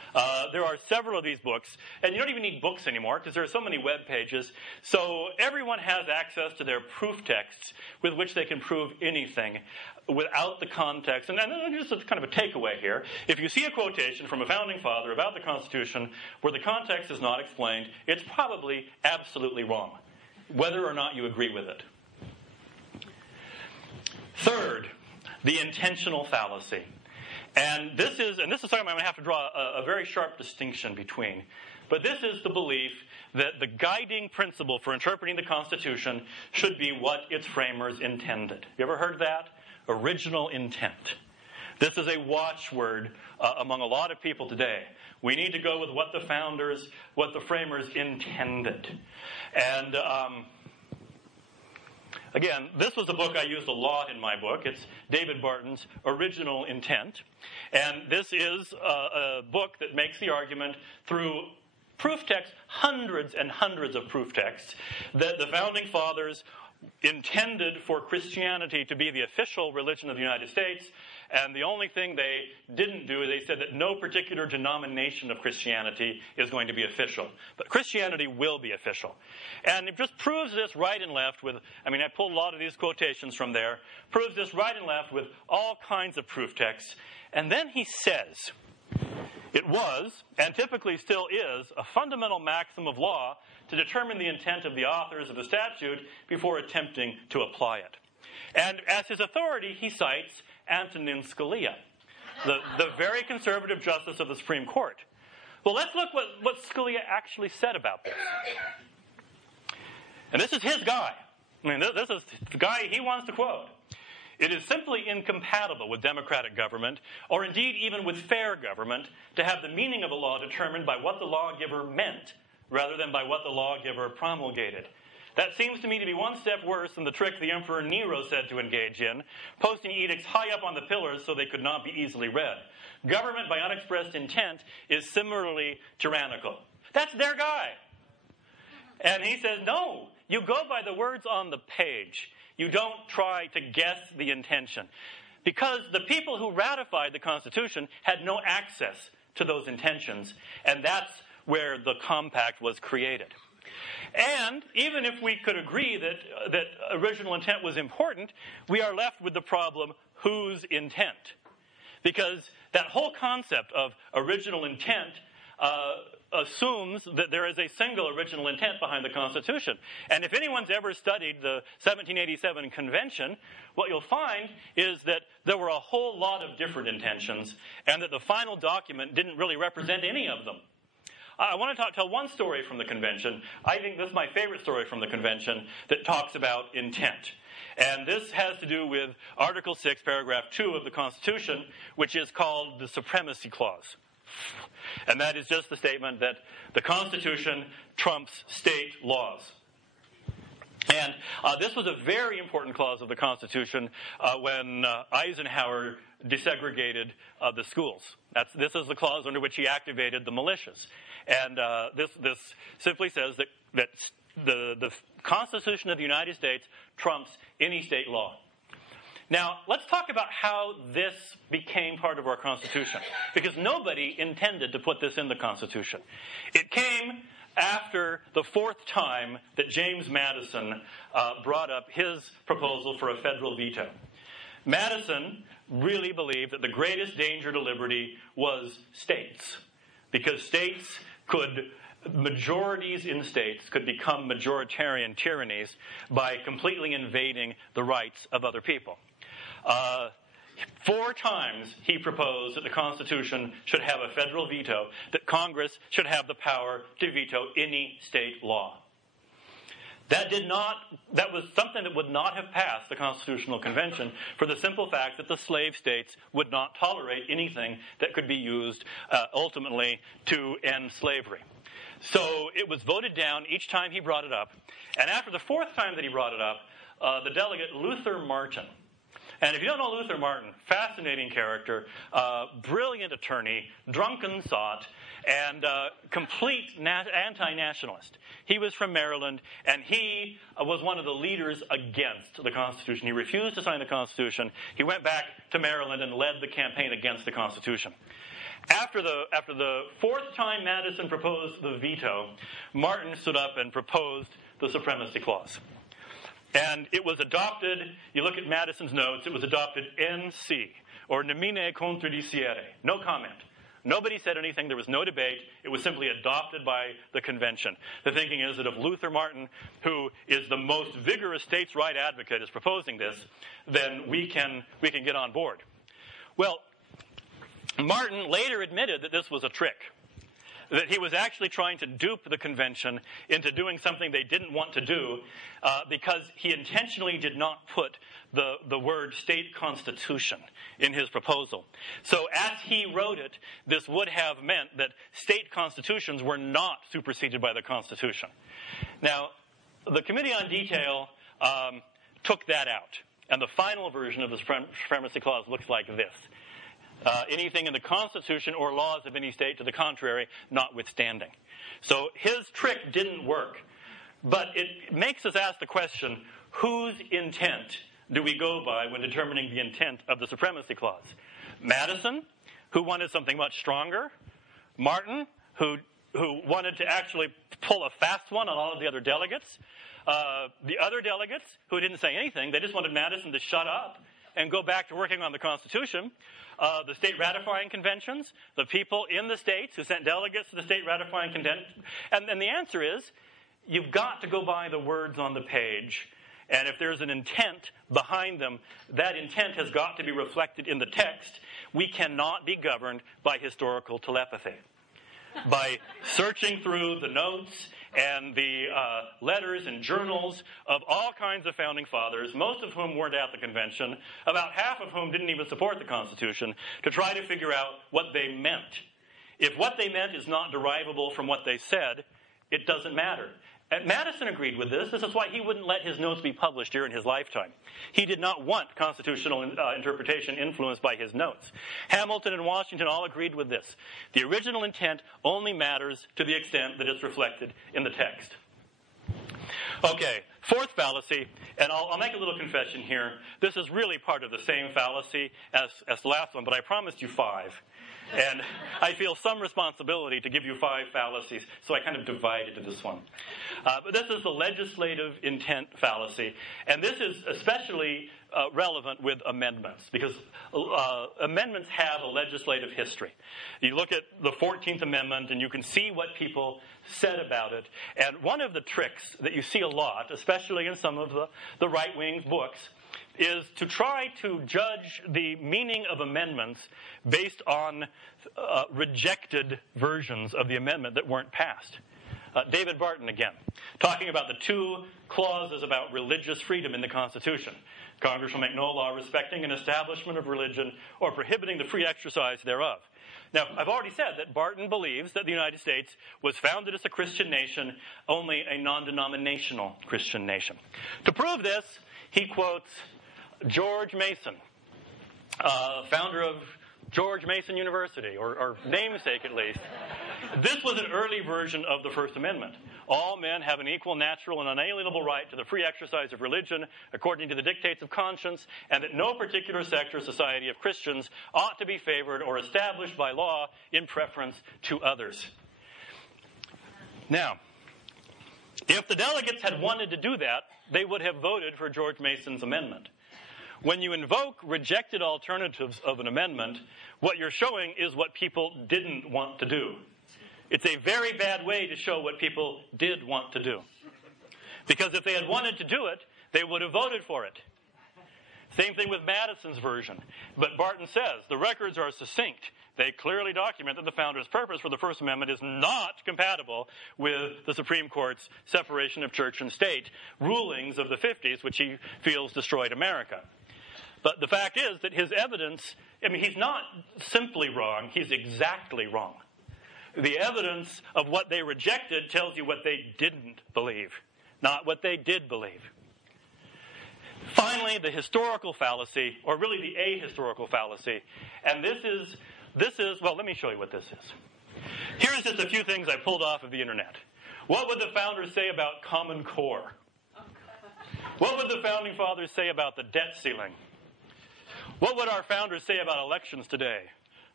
There are several of these books, and you don't even need books anymore because there are so many web pages. So everyone has access to their proof texts with which they can prove anything without the context. And just kind of a takeaway here. If you see a quotation from a founding father about the Constitution where the context is not explained, it's probably absolutely wrong, whether or not you agree with it. Third, the intentional fallacy. And this is something I'm going to have to draw a very sharp distinction between. But this is the belief that the guiding principle for interpreting the Constitution should be what its framers intended. You ever heard that? Original intent. This is a watchword among a lot of people today. We need to go with what the framers intended. And again, this was a book I used a lot in my book. It's David Barton's Original Intent. And this is a book that makes the argument through proof texts, hundreds and hundreds of proof texts, that the founding fathers intended for Christianity to be the official religion of the United States. And the only thing they didn't do, they said that no particular denomination of Christianity is going to be official. But Christianity will be official. And it just proves this right and left with, I pulled a lot of these quotations from there, proves this right and left with all kinds of proof texts. And then he says, it was, and typically still is, a fundamental maxim of law to determine the intent of the authors of the statute before attempting to apply it. And as his authority, he cites Antonin Scalia, the very conservative justice of the Supreme Court. Well, let's look what Scalia actually said about this. And this is his guy. This is the guy he wants to quote. It is simply incompatible with democratic government, or indeed even with fair government, to have the meaning of a law determined by what the lawgiver meant, rather than by what the lawgiver promulgated. That seems to me to be one step worse than the trick the Emperor Nero said to engage in, posting edicts high up on the pillars so they could not be easily read. Government by unexpressed intent is similarly tyrannical. That's their guy. And he says, no, you go by the words on the page. You don't try to guess the intention. Because the people who ratified the Constitution had no access to those intentions, and that's where the compact was created. And even if we could agree that original intent was important, we are left with the problem, whose intent? Because that whole concept of original intent assumes that there is a single original intent behind the Constitution. And if anyone's ever studied the 1787 Convention, what you'll find is that there were a whole lot of different intentions, and that the final document didn't really represent any of them. I want to tell one story from the convention. I think this is my favorite story from the convention that talks about intent. And this has to do with Article 6, Paragraph 2 of the Constitution, which is called the Supremacy Clause. And that is just the statement that the Constitution trumps state laws. And this was a very important clause of the Constitution when Eisenhower desegregated the schools. This is the clause under which he activated the militias. And this simply says that the Constitution of the United States trumps any state law. Now, let's talk about how this became part of our Constitution, because nobody intended to put this in the Constitution. It came after the fourth time that James Madison brought up his proposal for a federal veto. Madison really believed that the greatest danger to liberty was states, because majorities in states could become majoritarian tyrannies by completely invading the rights of other people. 4 times he proposed that the Constitution should have a federal veto, that Congress should have the power to veto any state law. That was something that would not have passed the Constitutional Convention for the simple fact that the slave states would not tolerate anything that could be used ultimately to end slavery. So it was voted down each time he brought it up. And after the 4th time that he brought it up, the delegate Luther Martin, and if you don't know Luther Martin, fascinating character, brilliant attorney, drunken sot, and complete anti-nationalist. He was from Maryland, and he was one of the leaders against the Constitution. He refused to sign the Constitution. He went back to Maryland and led the campaign against the Constitution. After the fourth time Madison proposed the veto, Martin stood up and proposed the Supremacy Clause. And it was adopted, you look at Madison's notes, it was adopted NC, or nemine contradicere, no comment. Nobody said anything, there was no debate, it was simply adopted by the convention. The thinking is that if Luther Martin, who is the most vigorous states' right advocate, is proposing this, then we can get on board. Well, Martin later admitted that this was a trick, that he was actually trying to dupe the convention into doing something they didn't want to do because he intentionally did not put the word state constitution in his proposal. So as he wrote it, this would have meant that state constitutions were not superseded by the Constitution. Now, the Committee on Detail took that out, and the final version of the Supremacy Clause looks like this. Anything in the Constitution or laws of any state to the contrary, notwithstanding. So his trick didn't work. But it makes us ask the question, whose intent do we go by when determining the intent of the Supremacy Clause? Madison, who wanted something much stronger. Martin, who wanted to actually pull a fast one on all of the other delegates. The other delegates, who didn't say anything, they just wanted Madison to shut up and go back to working on the Constitution. The state ratifying conventions, the people in the states who sent delegates to the state ratifying convention. And the answer is, you've got to go by the words on the page. And if there's an intent behind them, that intent has got to be reflected in the text. We cannot be governed by historical telepathy. By searching through the notes and the letters and journals of all kinds of founding fathers, most of whom weren't at the convention, about half of whom didn't even support the Constitution, to try to figure out what they meant. If what they meant is not derivable from what they said, it doesn't matter. And Madison agreed with this. This is why he wouldn't let his notes be published during his lifetime. He did not want constitutional interpretation influenced by his notes. Hamilton and Washington all agreed with this. The original intent only matters to the extent that it's reflected in the text. Okay, fourth fallacy, and I'll make a little confession here. This is really part of the same fallacy as the last one, but I promised you 5. And I feel some responsibility to give you 5 fallacies, so I kind of divided to this one. But this is the legislative intent fallacy, and this is especially relevant with amendments, because amendments have a legislative history. You look at the 14th Amendment, and you can see what people said about it. And one of the tricks that you see a lot, especially in some of the right-wing books, is to try to judge the meaning of amendments based on rejected versions of the amendment that weren't passed. David Barton, again, talking about the 2 clauses about religious freedom in the Constitution. Congress shall make no law respecting an establishment of religion or prohibiting the free exercise thereof. Now, I've already said that Barton believes that the United States was founded as a Christian nation, only a non-denominational Christian nation. To prove this, he quotes George Mason, founder of George Mason University, or namesake at least. This was an early version of the First Amendment. All men have an equal, natural, and unalienable right to the free exercise of religion according to the dictates of conscience, and that no particular sect or society of Christians ought to be favored or established by law in preference to others. Now, if the delegates had wanted to do that, they would have voted for George Mason's amendment. When you invoke rejected alternatives of an amendment, what you're showing is what people didn't want to do. It's a very bad way to show what people did want to do. Because if they had wanted to do it, they would have voted for it. Same thing with Madison's version. But Barton says, the records are succinct. They clearly document that the founder's purpose for the First Amendment is not compatible with the Supreme Court's separation of church and state rulings of the 50s, which he feels destroyed America. But the fact is that his evidence, he's not simply wrong, he's exactly wrong. The evidence of what they rejected tells you what they didn't believe, not what they did believe. Finally, the historical fallacy, or really the ahistorical fallacy, and this is, well, let me show you what this is. Here's just a few things I pulled off of the internet. What would the founders say about Common Core? What would the founding fathers say about the debt ceiling? What would our founders say about elections today?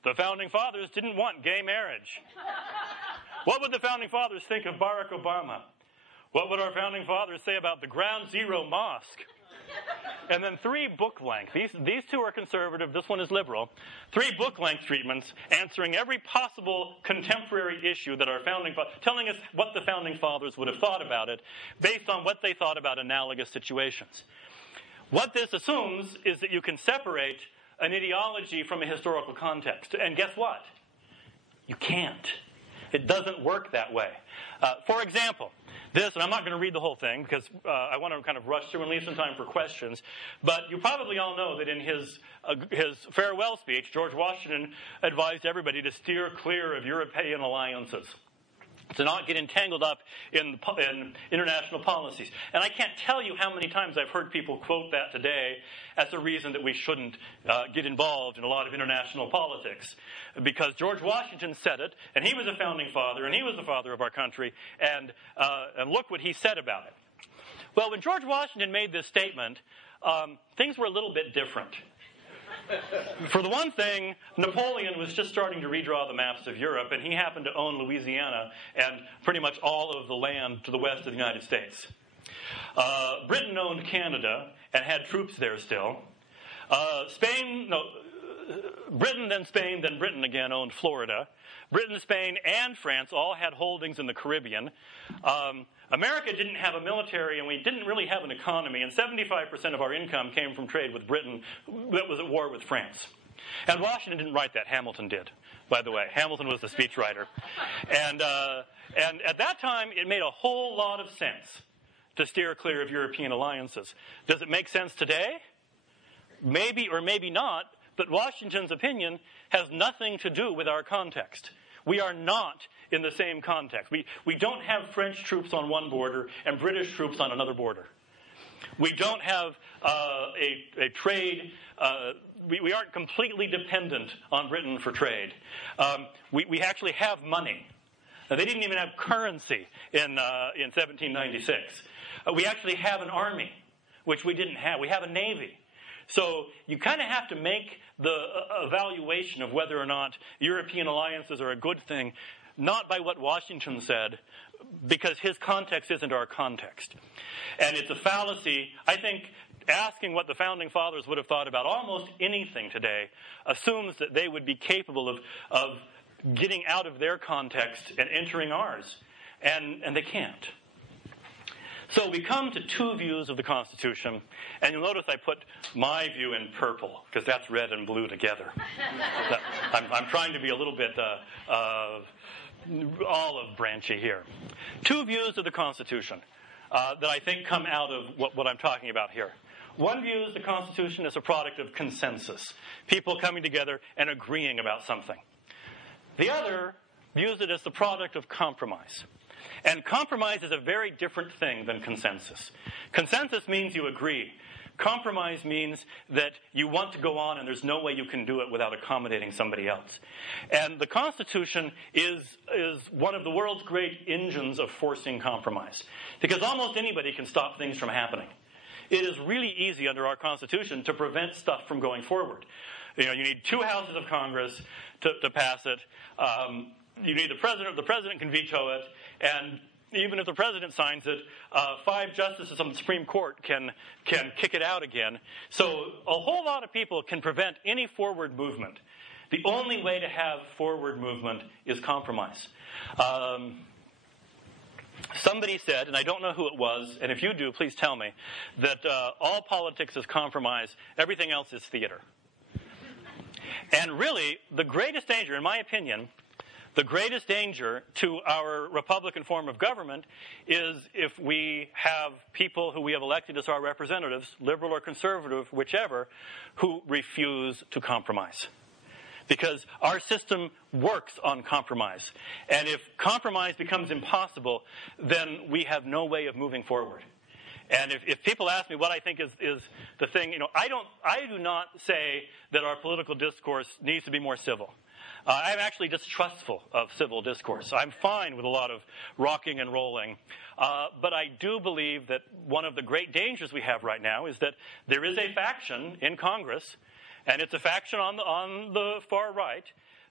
the Founding Fathers didn't want gay marriage. What would the Founding Fathers think of Barack Obama? What would our Founding Fathers say about the Ground Zero Mosque? And then 3 book-length. These 2 are conservative, this one is liberal. 3 book-length treatments answering every possible contemporary issue that our telling us what the Founding Fathers would have thought about it based on what they thought about analogous situations. What this assumes is that you can separate an ideology from a historical context. And guess what? You can't. It doesn't work that way. For example, this, and I'm not going to read the whole thing because I want to kind of rush through and leave some time for questions, but you probably all know that in his farewell speech, George Washington advised everybody to steer clear of European alliances, to not get entangled up in international policies. And I can't tell you how many times I've heard people quote that today as a reason that we shouldn't get involved in a lot of international politics. Because George Washington said it, and he was a founding father, and he was the father of our country, and look what he said about it. Well, when George Washington made this statement, things were a little bit different. For the one thing, Napoleon was just starting to redraw the maps of Europe, and he happened to own Louisiana and pretty much all of the land to the west of the United States. Britain owned Canada and had troops there still. Britain, then Spain, then Britain again owned Florida. Britain, Spain, and France all had holdings in the Caribbean. America didn't have a military, and we didn't really have an economy, and 75% of our income came from trade with Britain that was at war with France. And Washington didn't write that. Hamilton did, by the way. Hamilton was the speechwriter. And at that time, it made a whole lot of sense to steer clear of European alliances. Does it make sense today? Maybe or maybe not, but Washington's opinion has nothing to do with our context. We are not in the same context. We don't have French troops on one border and British troops on another border. We don't have a trade. We aren't completely dependent on Britain for trade. We actually have money. Now, they didn't even have currency in 1796. We actually have an army, which we didn't have. We have a navy. So you kind of have to make the evaluation of whether or not European alliances are a good thing, not by what Washington said, because his context isn't our context. And it's a fallacy. I think asking what the Founding Fathers would have thought about almost anything today assumes that they would be capable of getting out of their context and entering ours. And they can't. So we come to 2 views of the Constitution, and you'll notice I put my view in purple, because that's red and blue together. I'm trying to be a little bit olive branchy here. 2 views of the Constitution that I think come out of what I'm talking about here. One view is the Constitution is a product of consensus, people coming together and agreeing about something. The other views it as the product of compromise. And compromise is a very different thing than consensus. Consensus means you agree. Compromise means that you want to go on and there's no way you can do it without accommodating somebody else. And the Constitution is one of the world's great engines of forcing compromise. Because almost anybody can stop things from happening. It is really easy under our Constitution to prevent stuff from going forward. You need 2 houses of Congress to pass it. You need the president can veto it, and even if the president signs it, 5 justices on the Supreme Court can kick it out again. So a whole lot of people can prevent any forward movement. The only way to have forward movement is compromise. Somebody said, and I don't know who it was, and if you do, please tell me, that all politics is compromise, everything else is theater. And really, the greatest danger, in my opinion, the greatest danger to our Republican form of government is if we have people who we have elected as our representatives, liberal or conservative, whichever, who refuse to compromise. Because our system works on compromise. And if compromise becomes impossible, then we have no way of moving forward. And if people ask me what I think is the thing, I do not say that our political discourse needs to be more civil. I'm actually distrustful of civil discourse. I'm fine with a lot of rocking and rolling. But I do believe that one of the great dangers we have right now is that there is a faction in Congress, and it's a faction on the far right,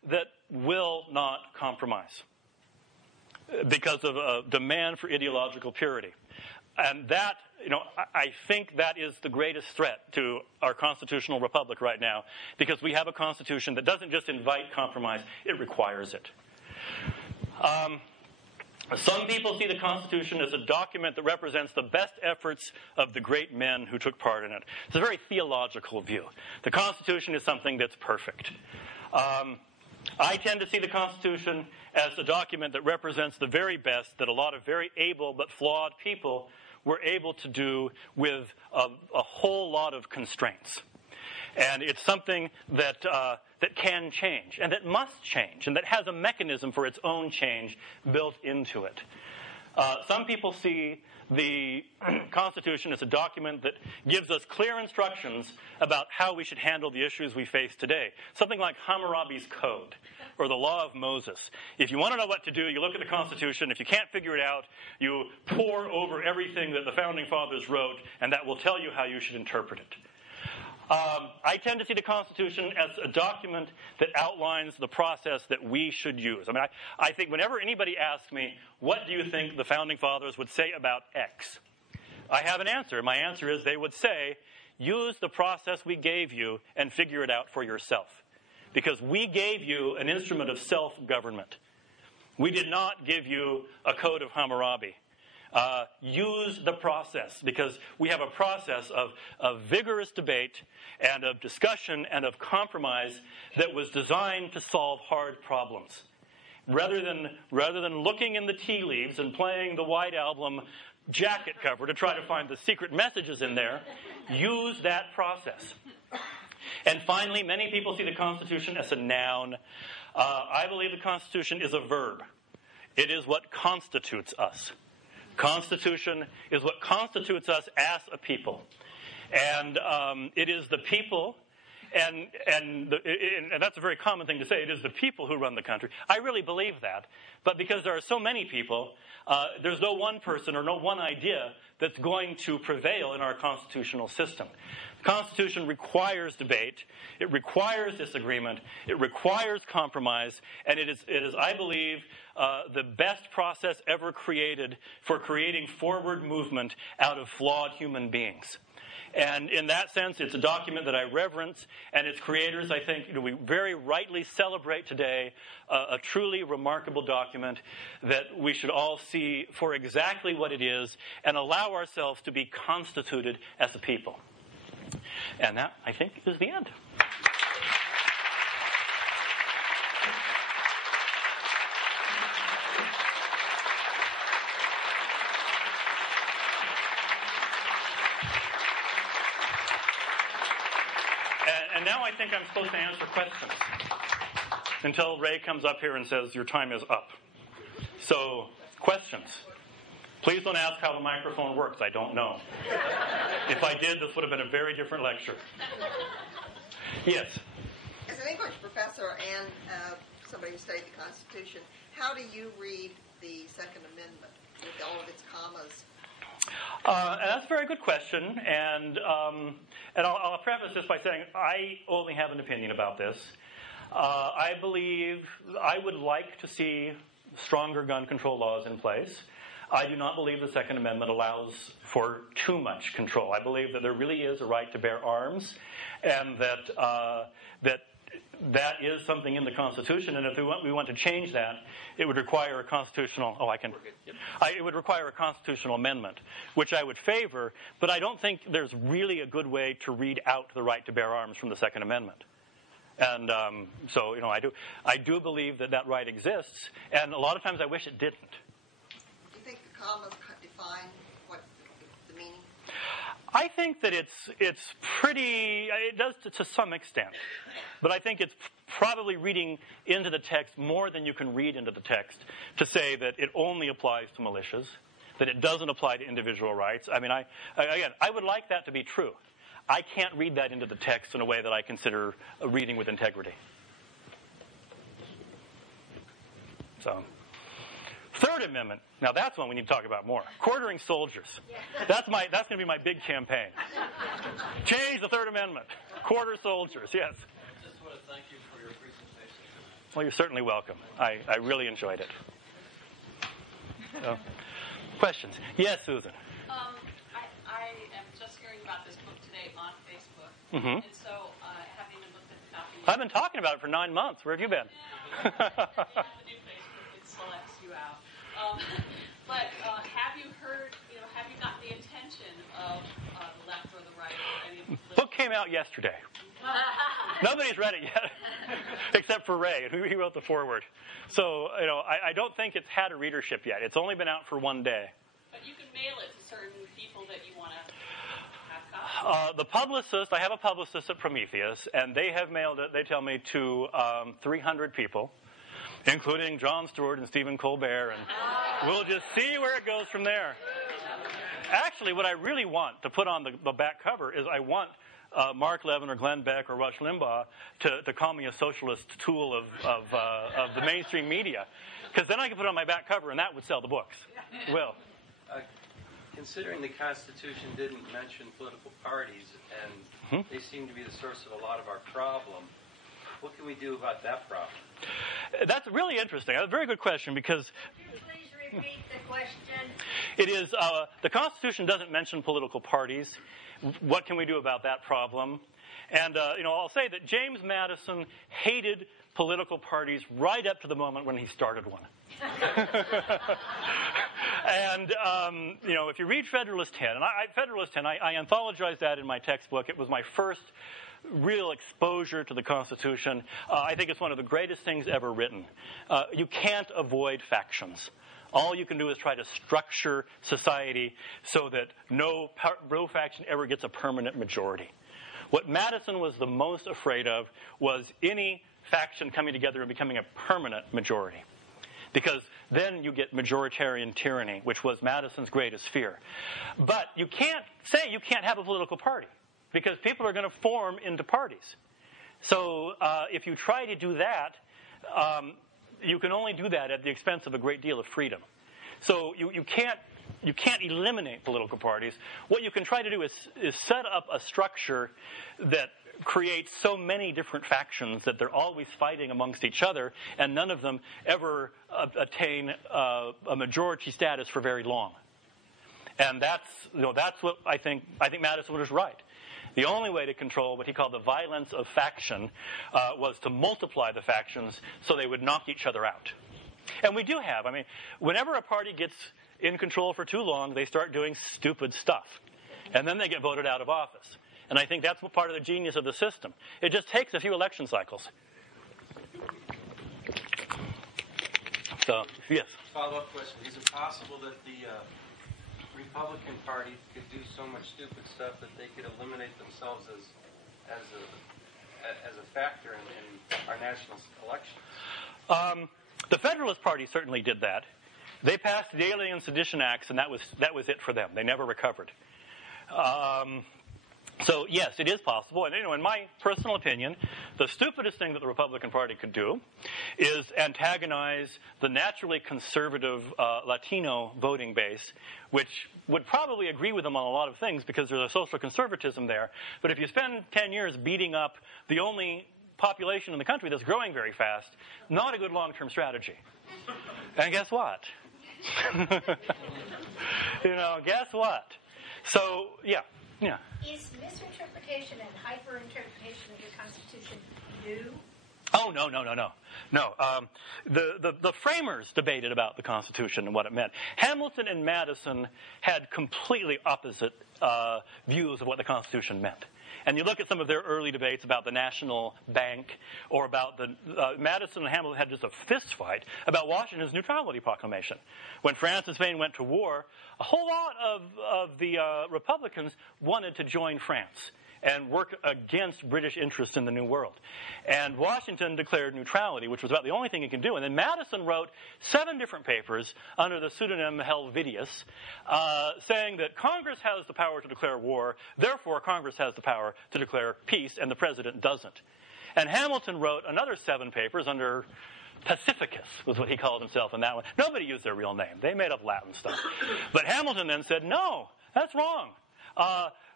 that will not compromise because of a demand for ideological purity. And that, I think that is the greatest threat to our constitutional republic right now, because we have a constitution that doesn't just invite compromise, it requires it. Some people see the Constitution as a document that represents the best efforts of the great men who took part in it. It's a very theological view. The Constitution is something that's perfect. I tend to see the Constitution as a document that represents the very best that a lot of very able but flawed people were able to do with a whole lot of constraints. And it's something that can change, and that must change, and that has a mechanism for its own change built into it. Some people see the Constitution as a document that gives us clear instructions about how we should handle the issues we face today. Something like Hammurabi's Code, or the Law of Moses. If you want to know what to do, you look at the Constitution. If you can't figure it out, you pore over everything that the Founding Fathers wrote, and that will tell you how you should interpret it. I tend to see the Constitution as a document that outlines the process that we should use. I think whenever anybody asks me, what do you think the Founding Fathers would say about X? I have an answer. My answer is they would say, use the process we gave you and figure it out for yourself. Because we gave you an instrument of self-government. We did not give you a Code of Hammurabi. Use the process, because we have a process of vigorous debate and of discussion and of compromise that was designed to solve hard problems. Rather than looking in the tea leaves and playing the White Album jacket cover to try to find the secret messages in there, use that process. And finally, many people see the Constitution as a noun. I believe the Constitution is a verb. It is what constitutes us. Constitution is what constitutes us as a people. And it is the people, and that's a very common thing to say, it is the people who run the country. I really believe that. But because there are so many people, there's no one person or no one idea that's going to prevail in our constitutional system. The Constitution requires debate, it requires disagreement, it requires compromise, and it is I believe, the best process ever created for creating forward movement out of flawed human beings. And in that sense, it's a document that I reverence, and its creators, I think, we very rightly celebrate today a truly remarkable document that we should all see for exactly what it is and allow ourselves to be constituted as a people. And that, I think, is the end. And now I think I'm supposed to answer questions until Ray comes up here and says, your time is up. So, questions. Please don't ask how the microphone works. I don't know. If I did, this would have been a very different lecture. Yes? As an English professor and somebody who studied the Constitution, how do you read the Second Amendment with all of its commas? That's a very good question, and I'll preface this by saying I only have an opinion about this. I believe I would like to see stronger gun control laws in place. I do not believe the Second Amendment allows for too much control. I believe that there really is a right to bear arms, and that is something in the Constitution. And if we want to change that, it would require a constitutional. It would require a constitutional amendment, which I would favor. But I don't think there's really a good way to read out the right to bear arms from the Second Amendment. And so I do believe that right exists, and a lot of times I wish it didn't. Do you think the commas define what the meaning? I think that it's pretty. It does to some extent, but I think it's probably reading into the text more than you can read into the text to say that it only applies to militias, that it doesn't apply to individual rights. I mean, I would like that to be true. I can't read that into the text in a way that I consider a reading with integrity. So, Third Amendment. Now that's one we need to talk about more. Quartering soldiers. That's going to be my big campaign. Change the Third Amendment. Quarter soldiers. Yes. I just want to thank you for your presentation. Well, you're certainly welcome. I really enjoyed it. So, questions? Yes, Susan. I am just hearing about this book today on Facebook, Mm-hmm. and so I haven't even looked at the copy. I've been talking about it for 9 months. Where have you been? Yeah, the new Facebook, it selects you out. But have you heard, have you gotten the attention of the left or the right or any of the Book came out yesterday. Nobody's read it yet, except for Ray, who he wrote the foreword. So, I don't think it's had a readership yet. It's only been out for 1 day. But you can mail it to certain people that you want to have copies. The publicist, I have a publicist at Prometheus, and they have mailed it, they tell me, to 300 people, including Jon Stewart and Stephen Colbert, and we'll just see where it goes from there. Actually, what I really want to put on the back cover is I want Mark Levin or Glenn Beck or Rush Limbaugh to call me a socialist tool of the mainstream media, because then I can put it on my back cover, and that would sell the books. Will. Considering the Constitution didn't mention political parties, and they seem to be the source of a lot of our problem, what can we do about that problem? That's really interesting. That's a very good question, because Could you please repeat the question? it is the Constitution doesn't mention political parties. What can we do about that problem? And I'll say that James Madison hated political parties right up to the moment when he started one. And if you read Federalist 10, and Federalist 10, I anthologized that in my textbook. It was my first real exposure to the Constitution. I think it's one of the greatest things ever written. You can't avoid factions. All you can do is try to structure society so that no faction ever gets a permanent majority. What Madison was the most afraid of was any faction coming together and becoming a permanent majority. Because then you get majoritarian tyranny, which was Madison's greatest fear. But you can't say you can't have a political party, because people are going to form into parties. So if you try to do that, you can only do that at the expense of a great deal of freedom. So you can't eliminate political parties. What you can try to do is set up a structure that creates so many different factions that they're always fighting amongst each other, and none of them ever attain a majority status for very long. And that's what I think Madison was right. The only way to control what he called the violence of faction was to multiply the factions so they would knock each other out. And we do have. Whenever a party gets in control for too long, they start doing stupid stuff. And then they get voted out of office. And I think that's part of the genius of the system. It just takes a few election cycles. So, yes? Follow-up question. Is it possible that the Republican Party could do so much stupid stuff that they could eliminate themselves as a factor in our national elections? The Federalist Party certainly did that. They passed the Alien Sedition Acts, and that was it for them. They never recovered. So, yes, it is possible. And, in my personal opinion, the stupidest thing that the Republican Party could do is antagonize the naturally conservative Latino voting base, which would probably agree with them on a lot of things because there's a social conservatism there. But if you spend 10 years beating up the only population in the country that's growing very fast, not a good long-term strategy. And guess what? Guess what? So, yeah. Is misinterpretation and hyperinterpretation of your Constitution new? Oh, no. The framers debated about the Constitution and what it meant. Hamilton and Madison had completely opposite views of what the Constitution meant. And you look at some of their early debates about the National Bank, or about Madison and Hamilton had just a fist fight about Washington's neutrality proclamation. When France and Spain went to war, a whole lot of the Republicans wanted to join France and work against British interests in the New World. And Washington declared neutrality, which was about the only thing he could do. And then Madison wrote 7 different papers under the pseudonym Helvidius, saying that Congress has the power to declare war, therefore Congress has the power to declare peace, and the president doesn't. And Hamilton wrote another 7 papers under Pacificus, was what he called himself in that one. Nobody used their real name. They made up Latin stuff. But Hamilton then said, no, that's wrong.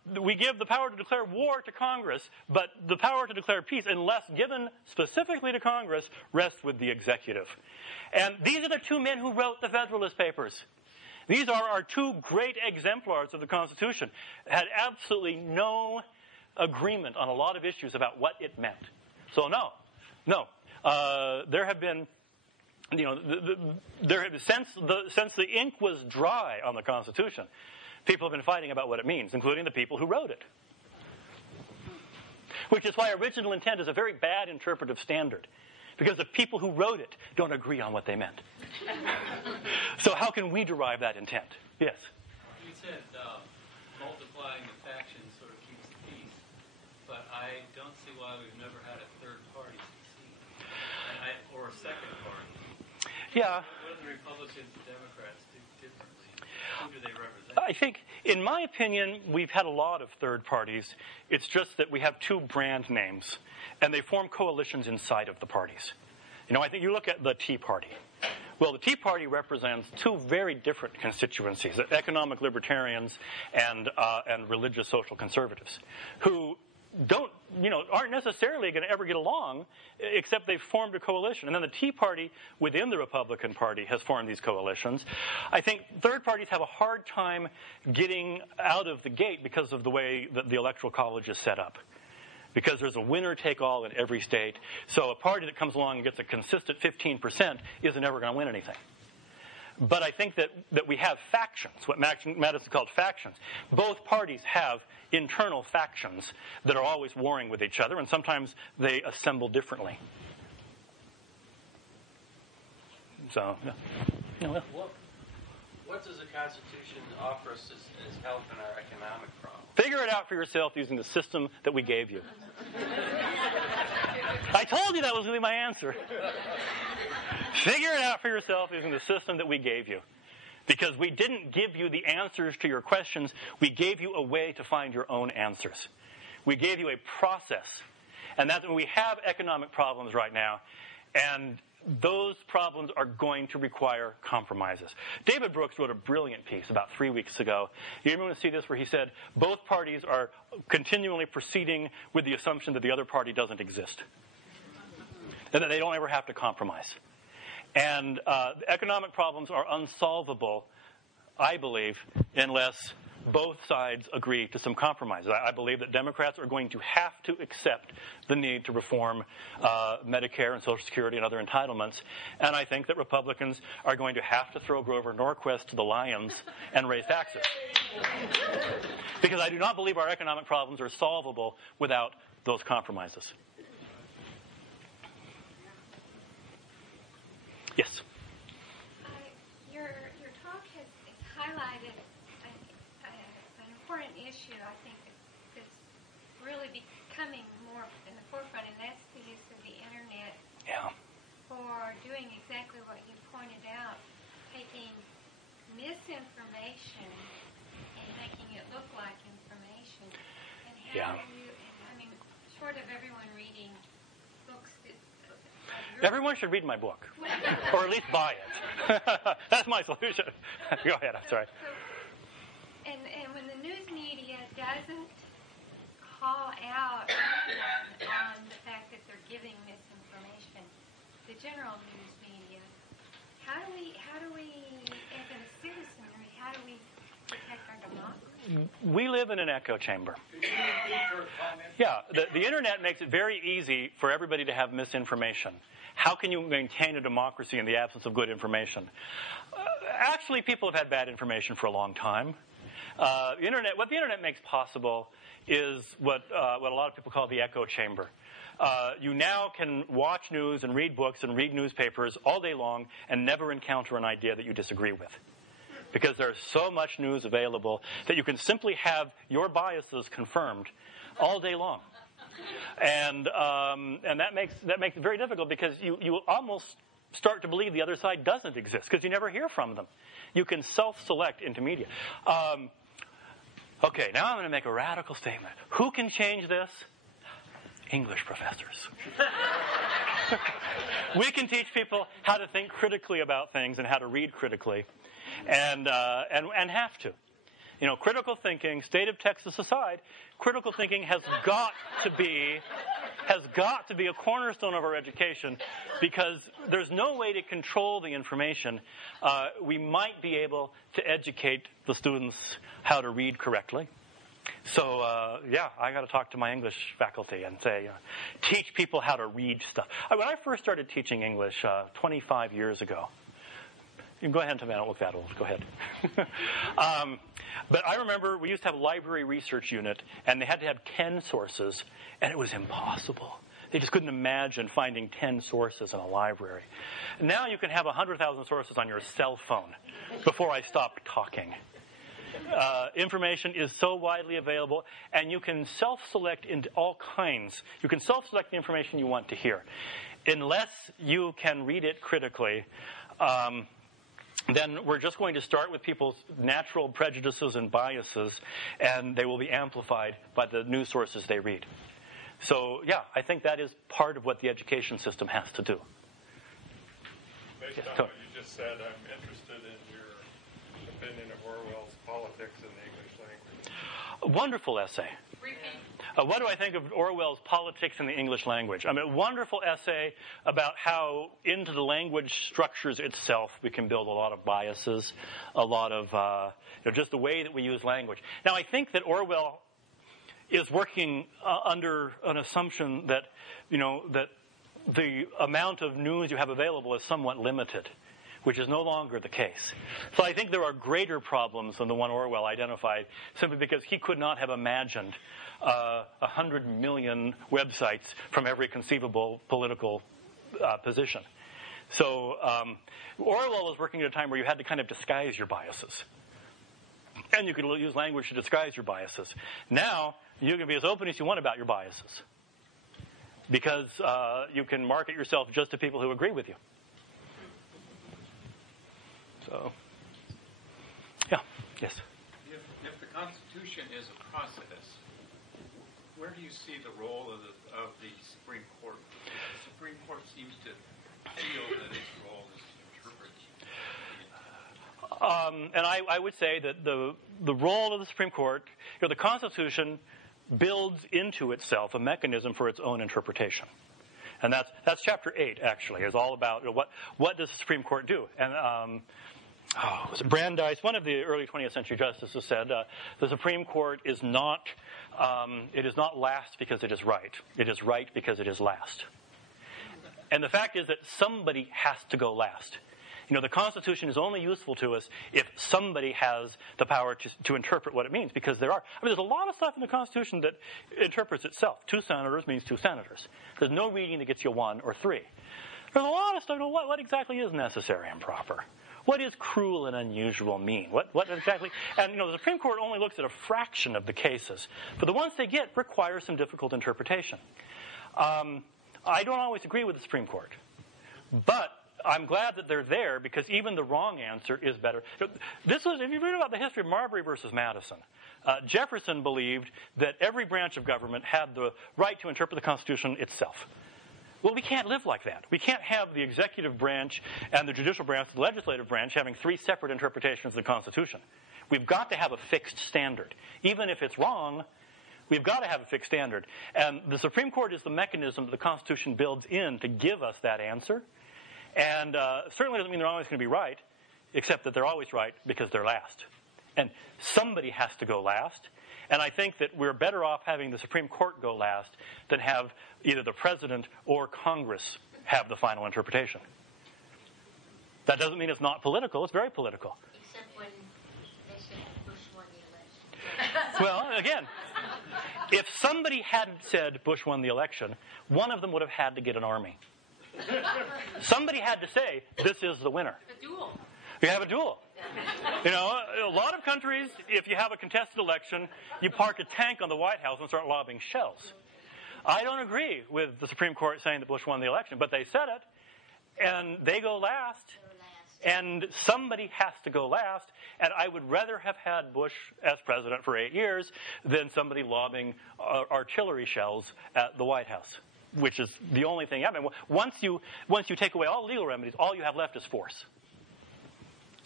we give the power to declare war to Congress, but the power to declare peace, unless given specifically to Congress, rests with the executive. And these are the two men who wrote the Federalist Papers. These are our two great exemplars of the Constitution. Had absolutely no agreement on a lot of issues about what it meant. So no. There have been, since the ink was dry on the Constitution, people have been fighting about what it means, including the people who wrote it. Which is why original intent is a very bad interpretive standard, because the people who wrote it don't agree on what they meant. So how can we derive that intent? Yes? You said multiplying the factions sort of keeps the peace, but I don't see why we've never had a third party succeed, or a second party. Yeah. What do the Republicans and Democrats do differently? Who do they represent? I think, in my opinion, we've had a lot of third parties. It's just that we have two brand names, and they form coalitions inside of the parties. I think you look at the Tea Party. Well, the Tea Party represents two very different constituencies, economic libertarians and religious social conservatives, who aren't necessarily going to ever get along, except they've formed a coalition. And then the Tea Party within the Republican Party has formed these coalitions. I think third parties have a hard time getting out of the gate because of the way that the Electoral College is set up. Because there's a winner-take-all in every state. So a party that comes along and gets a consistent 15% isn't ever going to win anything. But I think that we have factions, what Madison called factions. Both parties have internal factions that are always warring with each other, and sometimes they assemble differently. So, yeah. What does the Constitution offer us as help in our economic problem? Figure it out for yourself using the system that we gave you. I told you that was going to be my answer. Figure it out for yourself using the system that we gave you. Because we didn't give you the answers to your questions. We gave you a way to find your own answers. We gave you a process. And that's when we have economic problems right now. And those problems are going to require compromises. David Brooks wrote a brilliant piece about 3 weeks ago. You remember to see this where he said both parties are continually proceeding with the assumption that the other party doesn't exist. And that they don't ever have to compromise. And economic problems are unsolvable, I believe, unless both sides agree to some compromises. I believe that Democrats are going to have to accept the need to reform Medicare and Social Security and other entitlements. And I think that Republicans are going to have to throw Grover Norquist to the lions and raise taxes. Because I do not believe our economic problems are solvable without those compromises. Yes? Your talk has highlighted an important issue, I think, that's really becoming more in the forefront, and that's the use of the Internet for doing exactly what you pointed out, taking misinformation and making it look like information. And how do you, short of everyone reading books that... Everyone should read my book, or at least buy it. That's my solution. Go ahead, I'm sorry. And when the news media doesn't call out on the fact that they're giving misinformation, the general news media, how do we, as a citizenry, how do we protect our democracy? We live in an echo chamber. Yeah, the Internet makes it very easy for everybody to have misinformation. How can you maintain a democracy in the absence of good information? Actually, people have had bad information for a long time. What the Internet makes possible is what a lot of people call the echo chamber. You now can watch news and read books and read newspapers all day long and never encounter an idea that you disagree with. Because there's so much news available that you can simply have your biases confirmed all day long. And that makes it very difficult because you almost start to believe the other side doesn't exist because you never hear from them. You can self-select into media. Okay, now I'm going to make a radical statement. Who can change this? English professors. We can teach people how to think critically about things and how to read critically, and have to. Critical thinking, state of Texas aside, critical thinking has got to be a cornerstone of our education, because there's no way to control the information. We might be able to educate the students how to read correctly. So, I got to talk to my English faculty and say, teach people how to read stuff. When I first started teaching English 25 years ago, you can go ahead and tell me I don't look that old. Go ahead. But I remember we used to have a library research unit, and they had to have 10 sources, and it was impossible. They just couldn't imagine finding 10 sources in a library. Now you can have 100,000 sources on your cell phone before I stop talking. Information is so widely available, and you can self-select into all kinds. You can self-select the information you want to hear. Unless you can read it critically, then we're just going to start with people's natural prejudices and biases, and they will be amplified by the news sources they read. So, I think that is part of what the education system has to do. Based on what you just said, I'm interested in your opinion of Orwell's Politics in the English Language. A wonderful essay. What do I think of Orwell's Politics in the English Language? A wonderful essay about how into the language structures itself we can build a lot of biases, a lot of just the way that we use language. Now, I think that Orwell is working under an assumption that, that the amount of news you have available is somewhat limited, which is no longer the case. So I think there are greater problems than the one Orwell identified, simply because he could not have imagined 100 million websites from every conceivable political position. So Orwell was working at a time where you had to kind of disguise your biases. And you could use language to disguise your biases. Now, you can be as open as you want about your biases, because you can market yourself just to people who agree with you. So, yes. If the Constitution is a process, where do you see the role of the Supreme Court? The Supreme Court seems to feel that its role is to interpret. And I would say that the role of the Supreme Court, the Constitution builds into itself a mechanism for its own interpretation. And that's Chapter 8, actually, is all about what does the Supreme Court do? And was it Brandeis, one of the early 20th century justices, said the Supreme Court is not last because it is right. It is right because it is last. And the fact is that somebody has to go last. The Constitution is only useful to us if somebody has the power to interpret what it means, because there's a lot of stuff in the Constitution that interprets itself. 2 senators means 2 senators. There's no reading that gets you 1 or 3. There's a lot of stuff. What exactly is necessary and proper? What does cruel and unusual mean? What exactly? And, the Supreme Court only looks at a fraction of the cases, but the ones they get require some difficult interpretation. I don't always agree with the Supreme Court, but I'm glad that they're there, because even the wrong answer is better. If you read about the history of Marbury versus Madison, Jefferson believed that every branch of government had the right to interpret the Constitution itself. Well, we can't live like that. We can't have the executive branch and the judicial branch, the legislative branch, having 3 separate interpretations of the Constitution. We've got to have a fixed standard. Even if it's wrong, we've got to have a fixed standard. And the Supreme Court is the mechanism that the Constitution builds in to give us that answer. And certainly doesn't mean they're always going to be right, except that they're always right because they're last. And somebody has to go last. And I think that we're better off having the Supreme Court go last than have either the President or Congress have the final interpretation. That doesn't mean it's not political. It's very political. Except when they said Bush won the election. Well, again, if somebody hadn't said Bush won the election, one of them would have had to get an army. Somebody had to say, this is the winner. A duel. You have a duel. A lot of countries, if you have a contested election, you park a tank on the White House and start lobbing shells. I don't agree with the Supreme Court saying that Bush won the election, but they said it, and they go last, and somebody has to go last, and I would rather have had Bush as president for 8 years than somebody lobbing artillery shells at the White House, which is the only thing happening. Once you take away all legal remedies, all you have left is force.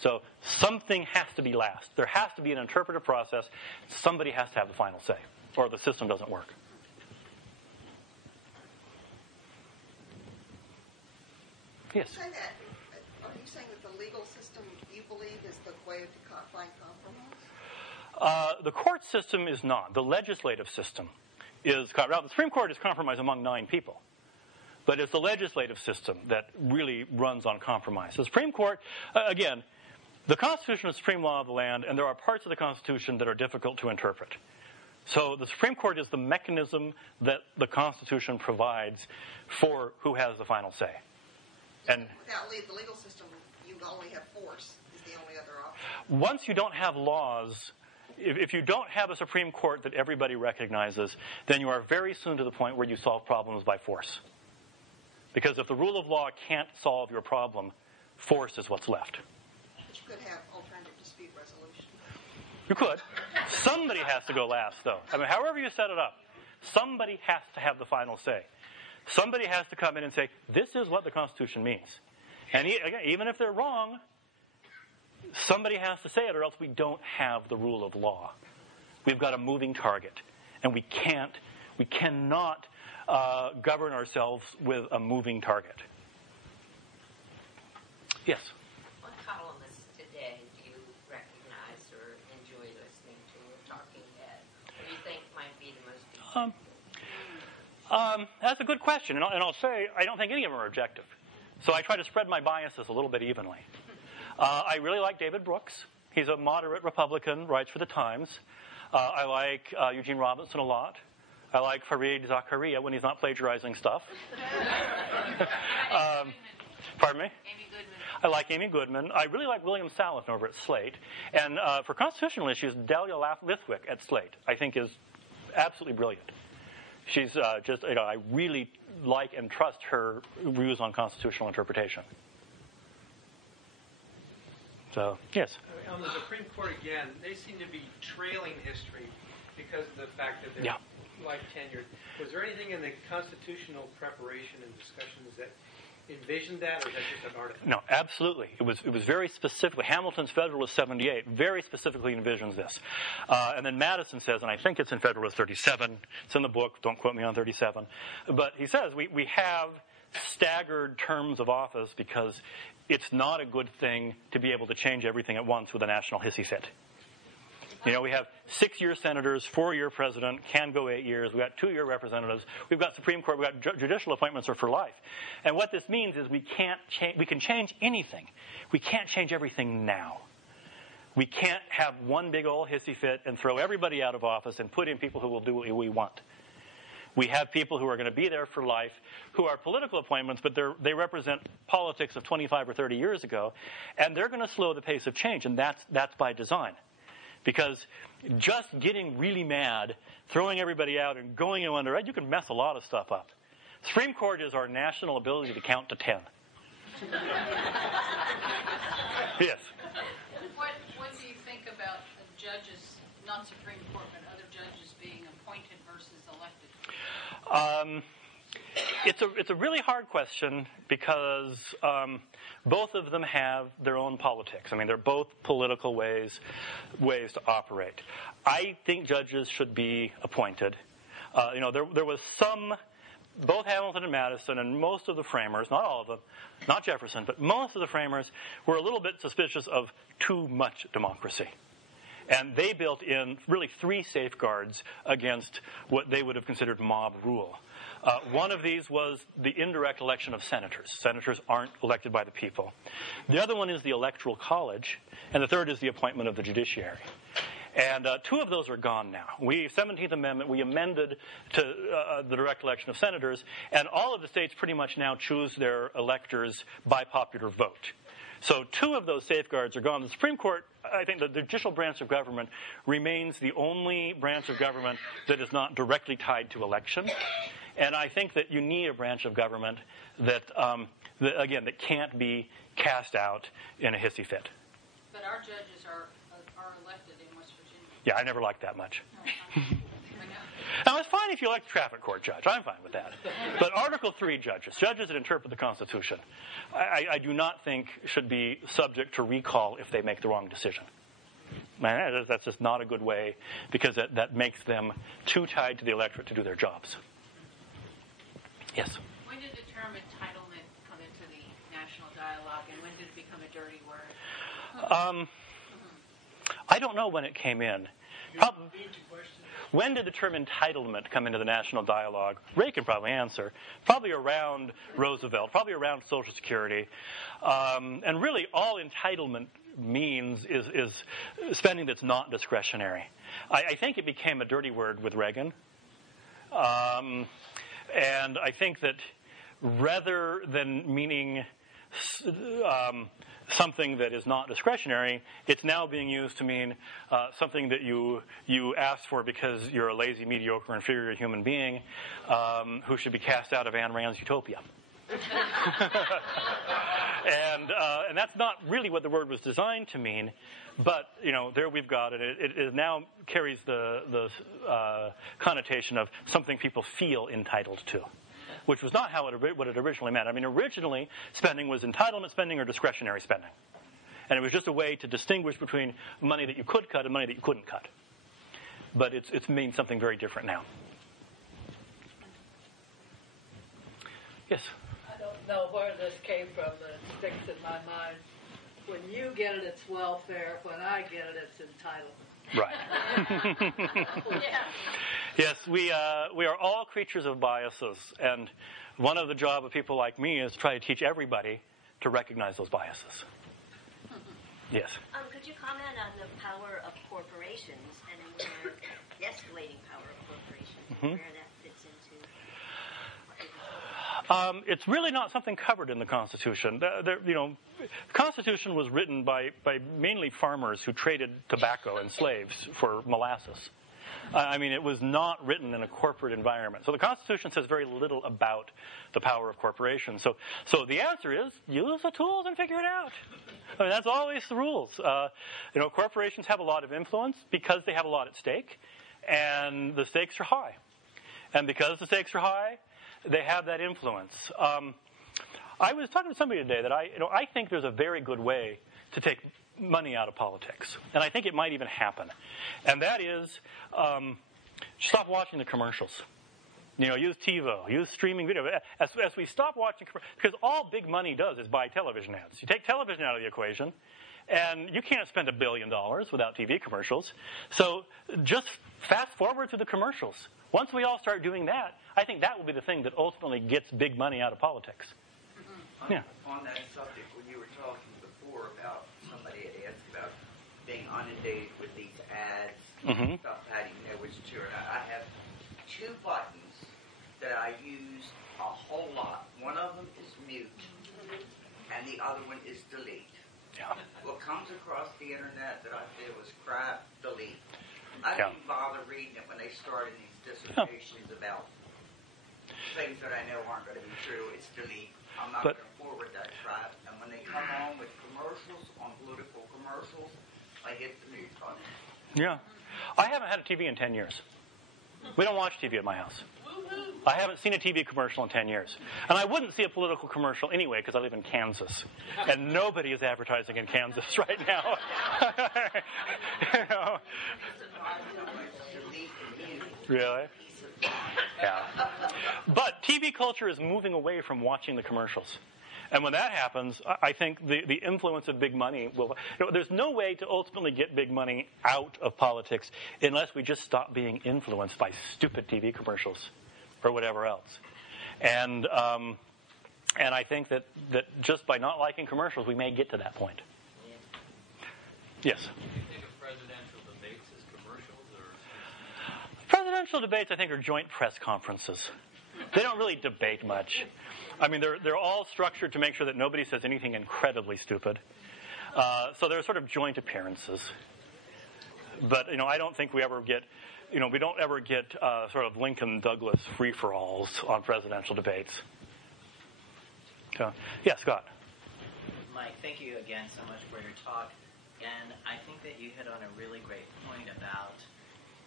So something has to be last. There has to be an interpretive process. Somebody has to have the final say, or the system doesn't work. Yes? Say that. Are you saying that the legal system, you believe, is the way to find compromise? The court system is not. The legislative system is. Now, the Supreme Court is compromise among 9 people. But it's the legislative system that really runs on compromise. The Supreme Court, again, the Constitution is the supreme law of the land, and there are parts of the Constitution that are difficult to interpret. So the Supreme Court is the mechanism that the Constitution provides for who has the final say. And without the legal system, you only have force is the only other option. Once you don't have laws, if you don't have a Supreme Court that everybody recognizes, then you are very soon to the point where you solve problems by force. Because if the rule of law can't solve your problem, force is what's left. But you could have alternative dispute resolution. You could. Somebody has to go last, though. I mean, however you set it up, somebody has to have the final say. Somebody has to come in and say, this is what the Constitution means. And again, even if they're wrong, somebody has to say it, or else we don't have the rule of law. We've got a moving target. And we cannot govern ourselves with a moving target. Yes? What columnist today do you recognize or enjoy listening to or talking at? What do you think might be the most that's a good question. And I'll say I don't think any of them are objective. So I try to spread my biases a little bit evenly. I really like David Brooks. He's a moderate Republican, writes for the Times. I like Eugene Robinson a lot. I like Fareed Zakaria when he's not plagiarizing stuff. Pardon me? Amy Goodman. I like Amy Goodman. I really like William Salafin over at Slate. And for constitutional issues, Delia Lithwick at Slate, I think, is absolutely brilliant. She's I really like and trust her views on constitutional interpretation. So, yes? On the Supreme Court, again, they seem to be trailing history because of the fact that they're life tenured. Was there anything in the constitutional preparation and discussions that envisioned that, or is that just an artifact? No, absolutely. It was very specifically. Hamilton's Federalist 78 very specifically envisions this. And then Madison says, and I think it's in Federalist 37, it's in the book, don't quote me on 37, but he says we have staggered terms of office because it's not a good thing to be able to change everything at once with a national hissy fit. You know, we have 6-year senators, 4-year president, can go 8 years. We've got 2-year representatives. We've got Supreme Court. We've got judicial appointments are for life. And what this means is we can change anything. We can't change everything now. We can't have one big old hissy fit and throw everybody out of office and put in people who will do what we want. We have people who are going to be there for life, who are political appointments, but they represent politics of 25 or 30 years ago, and they're going to slow the pace of change, and that's by design. Because just getting really mad, throwing everybody out, and going in under, you can mess a lot of stuff up. Supreme Court is our national ability to count to 10. Yes? What do you think about judges, not Supreme Court, but other judges being appointed versus elected? It's a really hard question because both of them have their own politics. I mean, they're both political ways to operate. I think judges should be appointed. There was both Hamilton and Madison and most of the framers, not all of them, not Jefferson, but most of the framers were a little bit suspicious of too much democracy. And they built in really 3 safeguards against what they would have considered mob rule. One of these was the indirect election of senators. Senators aren't elected by the people. The other one is the Electoral College, and the third is the appointment of the judiciary. And 2 of those are gone now. 17th Amendment, we amended to the direct election of senators, and all of the states pretty much now choose their electors by popular vote. So 2 of those safeguards are gone. The Supreme Court, I think the judicial branch of government remains the only branch of government that is not directly tied to election. And I think that you need a branch of government that can't be cast out in a hissy fit. But our judges are elected in West Virginia. Yeah, I never liked that much. Now, it's fine if you elect a traffic court judge. I'm fine with that. But Article 3 judges that interpret the Constitution, I do not think should be subject to recall if they make the wrong decision. That's just not a good way, because that makes them too tied to the electorate to do their jobs. Yes? When did the term entitlement come into the national dialogue, and when did it become a dirty word? I don't know when it came in. When did the term entitlement come into the national dialogue? Ray can probably answer. Probably around Roosevelt, probably around Social Security. And really all entitlement means is spending that's not discretionary. I think it became a dirty word with Reagan. And I think that rather than meaning something that is not discretionary, it's now being used to mean something that you asked for because you're a lazy, mediocre, inferior human being who should be cast out of Ayn Rand's utopia. And that's not really what the word was designed to mean, but there we've got it. It now carries the connotation of something people feel entitled to, which was not what it originally meant. I mean, originally, spending was entitlement spending or discretionary spending. And it was just a way to distinguish between money that you could cut and money that you couldn't cut. But it means something very different now. Yes? I don't know where this came from, but it sticks in my mind. When you get it, it's welfare. When I get it, it's entitlement. Right. Yes, we are all creatures of biases, and one of the job of people like me is to try to teach everybody to recognize those biases. Yes. Could you comment on the power of corporations and where the escalating power of corporations and where that fits into? It's really not something covered in the Constitution. The Constitution was written by mainly farmers who traded tobacco and slaves for molasses. I mean, it was not written in a corporate environment. So the Constitution says very little about the power of corporations. So the answer is use the tools and figure it out. I mean, that's always the rules. Corporations have a lot of influence because they have a lot at stake, and the stakes are high. And because the stakes are high, they have that influence. I was talking to somebody today that I think there's a very good way to take money out of politics, and I think it might even happen. And that is, stop watching the commercials. Use TiVo, use streaming video. As we stop watching, because all big money does is buy television ads. You take television out of the equation, and you can't spend $1 billion without TV commercials. So just fast forward to the commercials. Once we all start doing that, I think that will be the thing that ultimately gets big money out of politics. Yeah. On that subject, when you were talking before about somebody had asked about being inundated with these ads, stuff I didn't know was true. I have two buttons that I use a whole lot. One of them is mute, and the other one is delete. Yeah. What comes across the internet that I feel is crap, delete. I didn't bother reading it when they started these dissertations about things that I know aren't going to be true. It's delete. I'm not going to forward that crap. And when they come on with commercials, on political commercials, I hit the mute button. Yeah. I haven't had a TV in 10 years. We don't watch TV at my house. I haven't seen a TV commercial in 10 years. And I wouldn't see a political commercial anyway because I live in Kansas. And nobody is advertising in Kansas right now. Really? Yeah. But TV culture is moving away from watching the commercials. And when that happens, I think the influence of big money will... there's no way to ultimately get big money out of politics unless we just stop being influenced by stupid TV commercials or whatever else. And I think that just by not liking commercials, we may get to that point. Yes? Do you think of presidential debates as commercials? Or... Presidential debates, I think, are joint press conferences. They don't really debate much. I mean, they're all structured to make sure that nobody says anything incredibly stupid. So they're sort of joint appearances. But, I don't think we ever get, we don't ever get sort of Lincoln-Douglas free-for-alls on presidential debates. Yeah, Scott. Mike, thank you again so much for your talk. And I think that you hit on a really great point about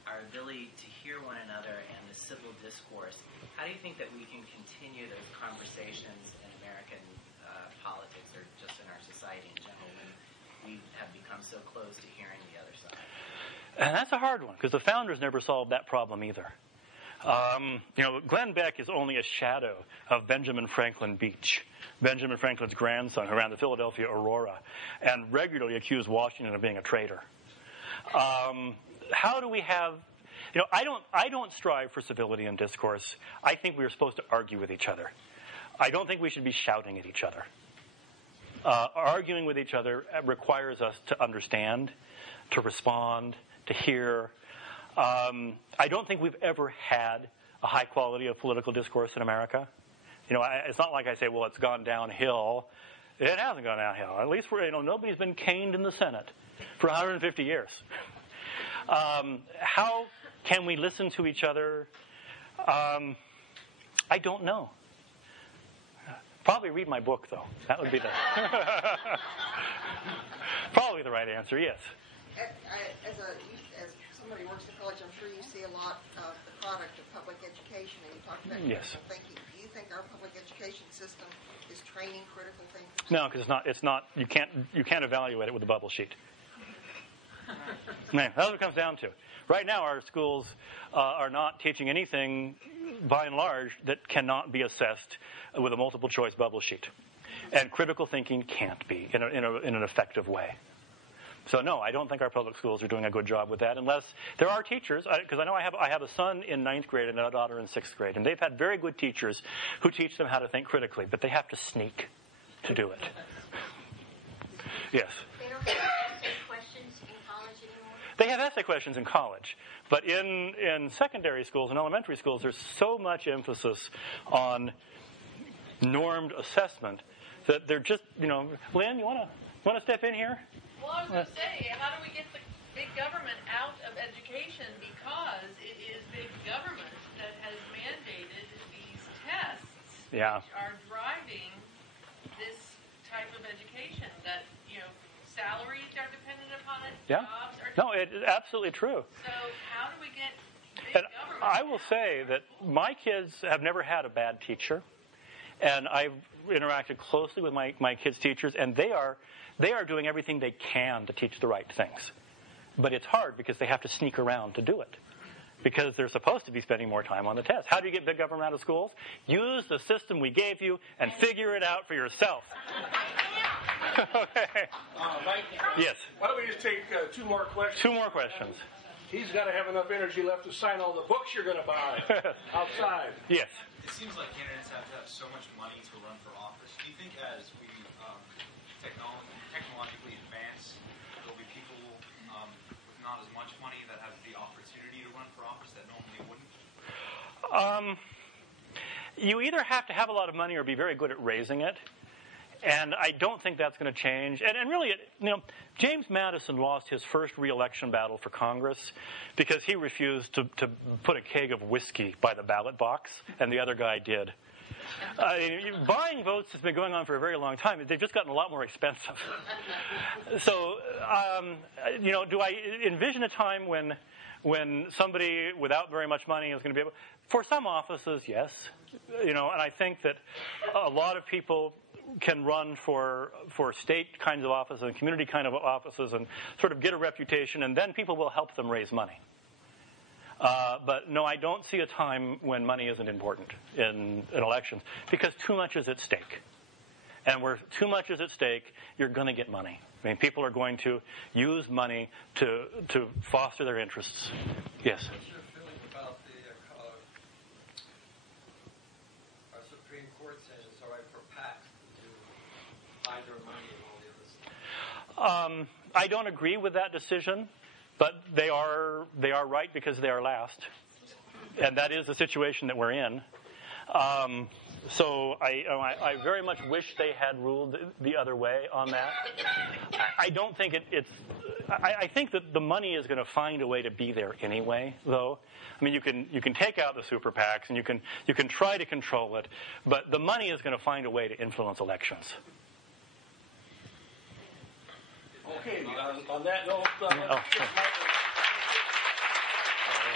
our ability to hear one another and the civil discourse, how do you think that we can continue those conversations in American politics or just in our society in general when we have become so close to hearing the other side? And that's a hard one, because the founders never solved that problem either. Glenn Beck is only a shadow of Benjamin Franklin Beach, Benjamin Franklin's grandson, who ran the Philadelphia Aurora, and regularly accused Washington of being a traitor. How do we have... I don't strive for civility in discourse. I think we are supposed to argue with each other. I don't think we should be shouting at each other. Arguing with each other requires us to understand, to respond, to hear. I don't think we've ever had a high quality of political discourse in America. It's not like I say, well, it's gone downhill. It hasn't gone downhill. At least nobody's been caned in the Senate for 150 years. How can we listen to each other? I don't know. Probably read my book, though. That would be probably the right answer. Yes. As somebody who works in college, I'm sure you see a lot of the product of public education, and you talked about critical thinking. Do you think our public education system is training critical thinkers? No, because it's not. You can't evaluate it with a bubble sheet. No, that's what it comes down to. Right now, our schools are not teaching anything, by and large, that cannot be assessed with a multiple choice bubble sheet, and critical thinking can't be in an effective way. So no, I don't think our public schools are doing a good job with that, unless there are teachers, because I know I have a son in 9th grade and a daughter in 6th grade, and they've had very good teachers who teach them how to think critically, but they have to sneak to do it. Yes. They don't have essay questions in college anymore? They have essay questions in college, but in secondary schools and elementary schools, there's so much emphasis on normed assessment that they're just, Lynn, you want to step in here? Well, I was going to say, how do we get the big government out of education? Because it is big government that has mandated these tests, which are driving this type of education. That salaries are dependent upon it. Jobs are. No, it is absolutely true. So how do we get big government? I will say that my kids have never had a bad teacher, and I've interacted closely with my kids' teachers, and they are doing everything they can to teach the right things. But it's hard because they have to sneak around to do it, because they're supposed to be spending more time on the test. How do you get big government out of schools? Use the system we gave you and figure it out for yourself. Okay. Mike? Yes. Why don't we just take 2 more questions? 2 more questions. He's got to have enough energy left to sign all the books you're going to buy outside. Yes. It seems like candidates have to have so much money to run for office. Do you think as we technologically advance, there'll be people with not as much money that have the opportunity to run for office that normally wouldn't? You either have to have a lot of money or be very good at raising it. And I don't think that's going to change. And really, James Madison lost his first re-election battle for Congress because he refused to put a keg of whiskey by the ballot box, and the other guy did. Buying votes has been going on for a very long time. They've just gotten a lot more expensive. So, do I envision a time when somebody without very much money is going to be able... For some offices, yes. And I think that a lot of people can run for state kinds of offices and community kind of offices and sort of get a reputation, and then people will help them raise money. But no, I don't see a time when money isn't important in elections, because too much is at stake. And where too much is at stake, you're going to get money. I mean, people are going to use money to foster their interests. Yes? What's your feeling about our Supreme Court saying it's all right for PACs to hide their money and all the other stuff? I don't agree with that decision, but they are right because they are last. And that is the situation that we're in. So I very much wish they had ruled the other way on that. I don't think it's... I think that the money is going to find a way to be there anyway, though. I mean, you can take out the super PACs and you can try to control it, but the money is going to find a way to influence elections. Okay, on that note,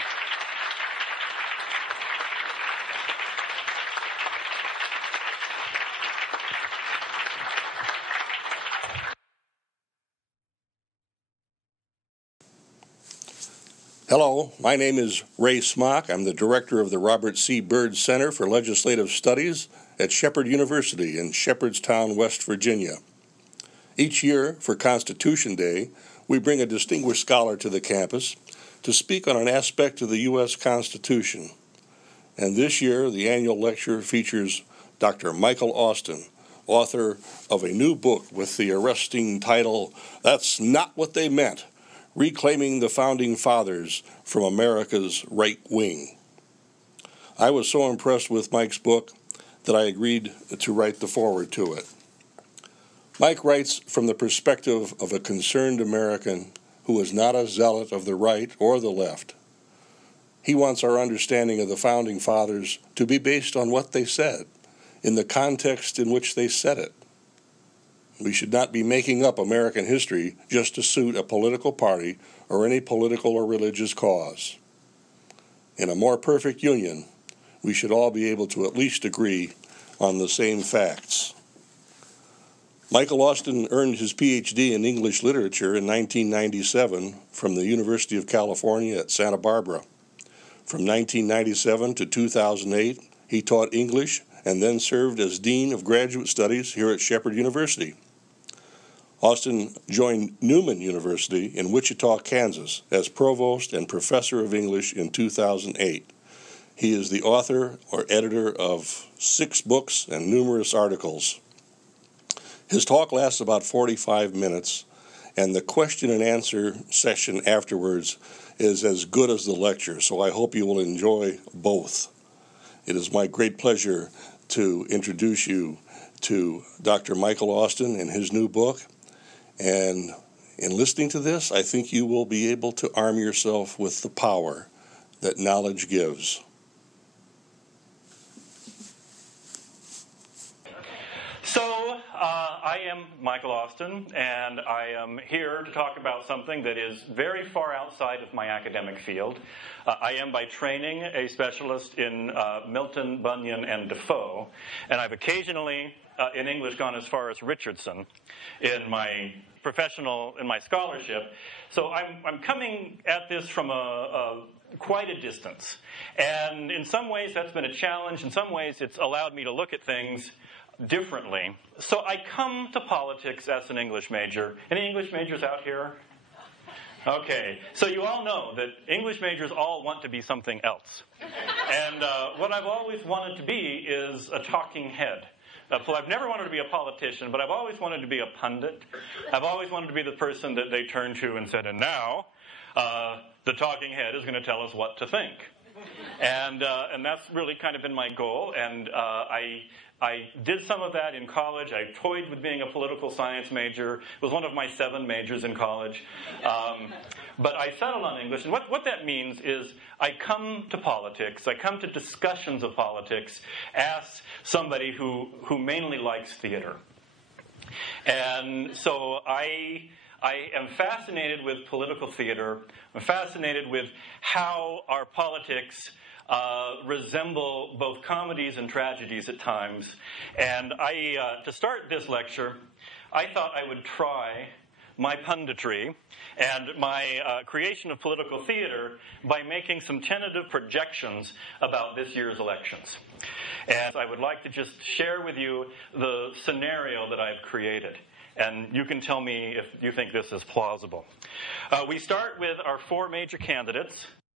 Hello, my name is Ray Smock. I'm the director of the Robert C. Byrd Center for Legislative Studies at Shepherd University in Shepherdstown, West Virginia. Each year, for Constitution Day, we bring a distinguished scholar to the campus to speak on an aspect of the U.S. Constitution. And this year, the annual lecture features Dr. Michael Austin, author of a new book with the arresting title, That's Not What They Meant, Reclaiming the Founding Fathers from America's Right Wing. I was so impressed with Mike's book that I agreed to write the foreword to it. Mike writes from the perspective of a concerned American who is not a zealot of the right or the left. He wants our understanding of the Founding Fathers to be based on what they said, in the context in which they said it. We should not be making up American history just to suit a political party or any political or religious cause. In a more perfect union, we should all be able to at least agree on the same facts. Michael Austin earned his Ph.D. in English literature in 1997 from the University of California at Santa Barbara. From 1997 to 2008, he taught English and then served as Dean of Graduate Studies here at Shepherd University. Austin joined Newman University in Wichita, Kansas, as Provost and Professor of English in 2008. He is the author or editor of 6 books and numerous articles. His talk lasts about 45 minutes, and the question and answer session afterwards is as good as the lecture, so I hope you will enjoy both. It is my great pleasure to introduce you to Dr. Michael Austin and his new book. And in listening to this, I think you will be able to arm yourself with the power that knowledge gives. So, I am Michael Austin, and I am here to talk about something that is very far outside of my academic field. I am by training a specialist in Milton, Bunyan, and Defoe, and I've occasionally, in English, gone as far as Richardson in my scholarship. So I'm coming at this from quite a distance. And in some ways that's been a challenge. In some ways it's allowed me to look at things differently. So I come to politics as an English major. Any English majors out here? Okay, so you all know that English majors all want to be something else. And what I've always wanted to be is a talking head. I've never wanted to be a politician, but I've always wanted to be a pundit. I've always wanted to be the person that they turned to and said, and now the talking head is going to tell us what to think. And that's really kind of been my goal. And I did some of that in college. I toyed with being a political science major. It was one of my 7 majors in college. But I settled on English. And what that means is I come to politics, I come to discussions of politics as somebody who mainly likes theater. And so I am fascinated with political theater. I'm fascinated with how our politics resemble both comedies and tragedies at times. And to start this lecture, I thought I would try my punditry and my creation of political theater by making some tentative projections about this year's elections. And I would like to just share with you the scenario that I've created. And you can tell me if you think this is plausible. We start with our 4 major candidates.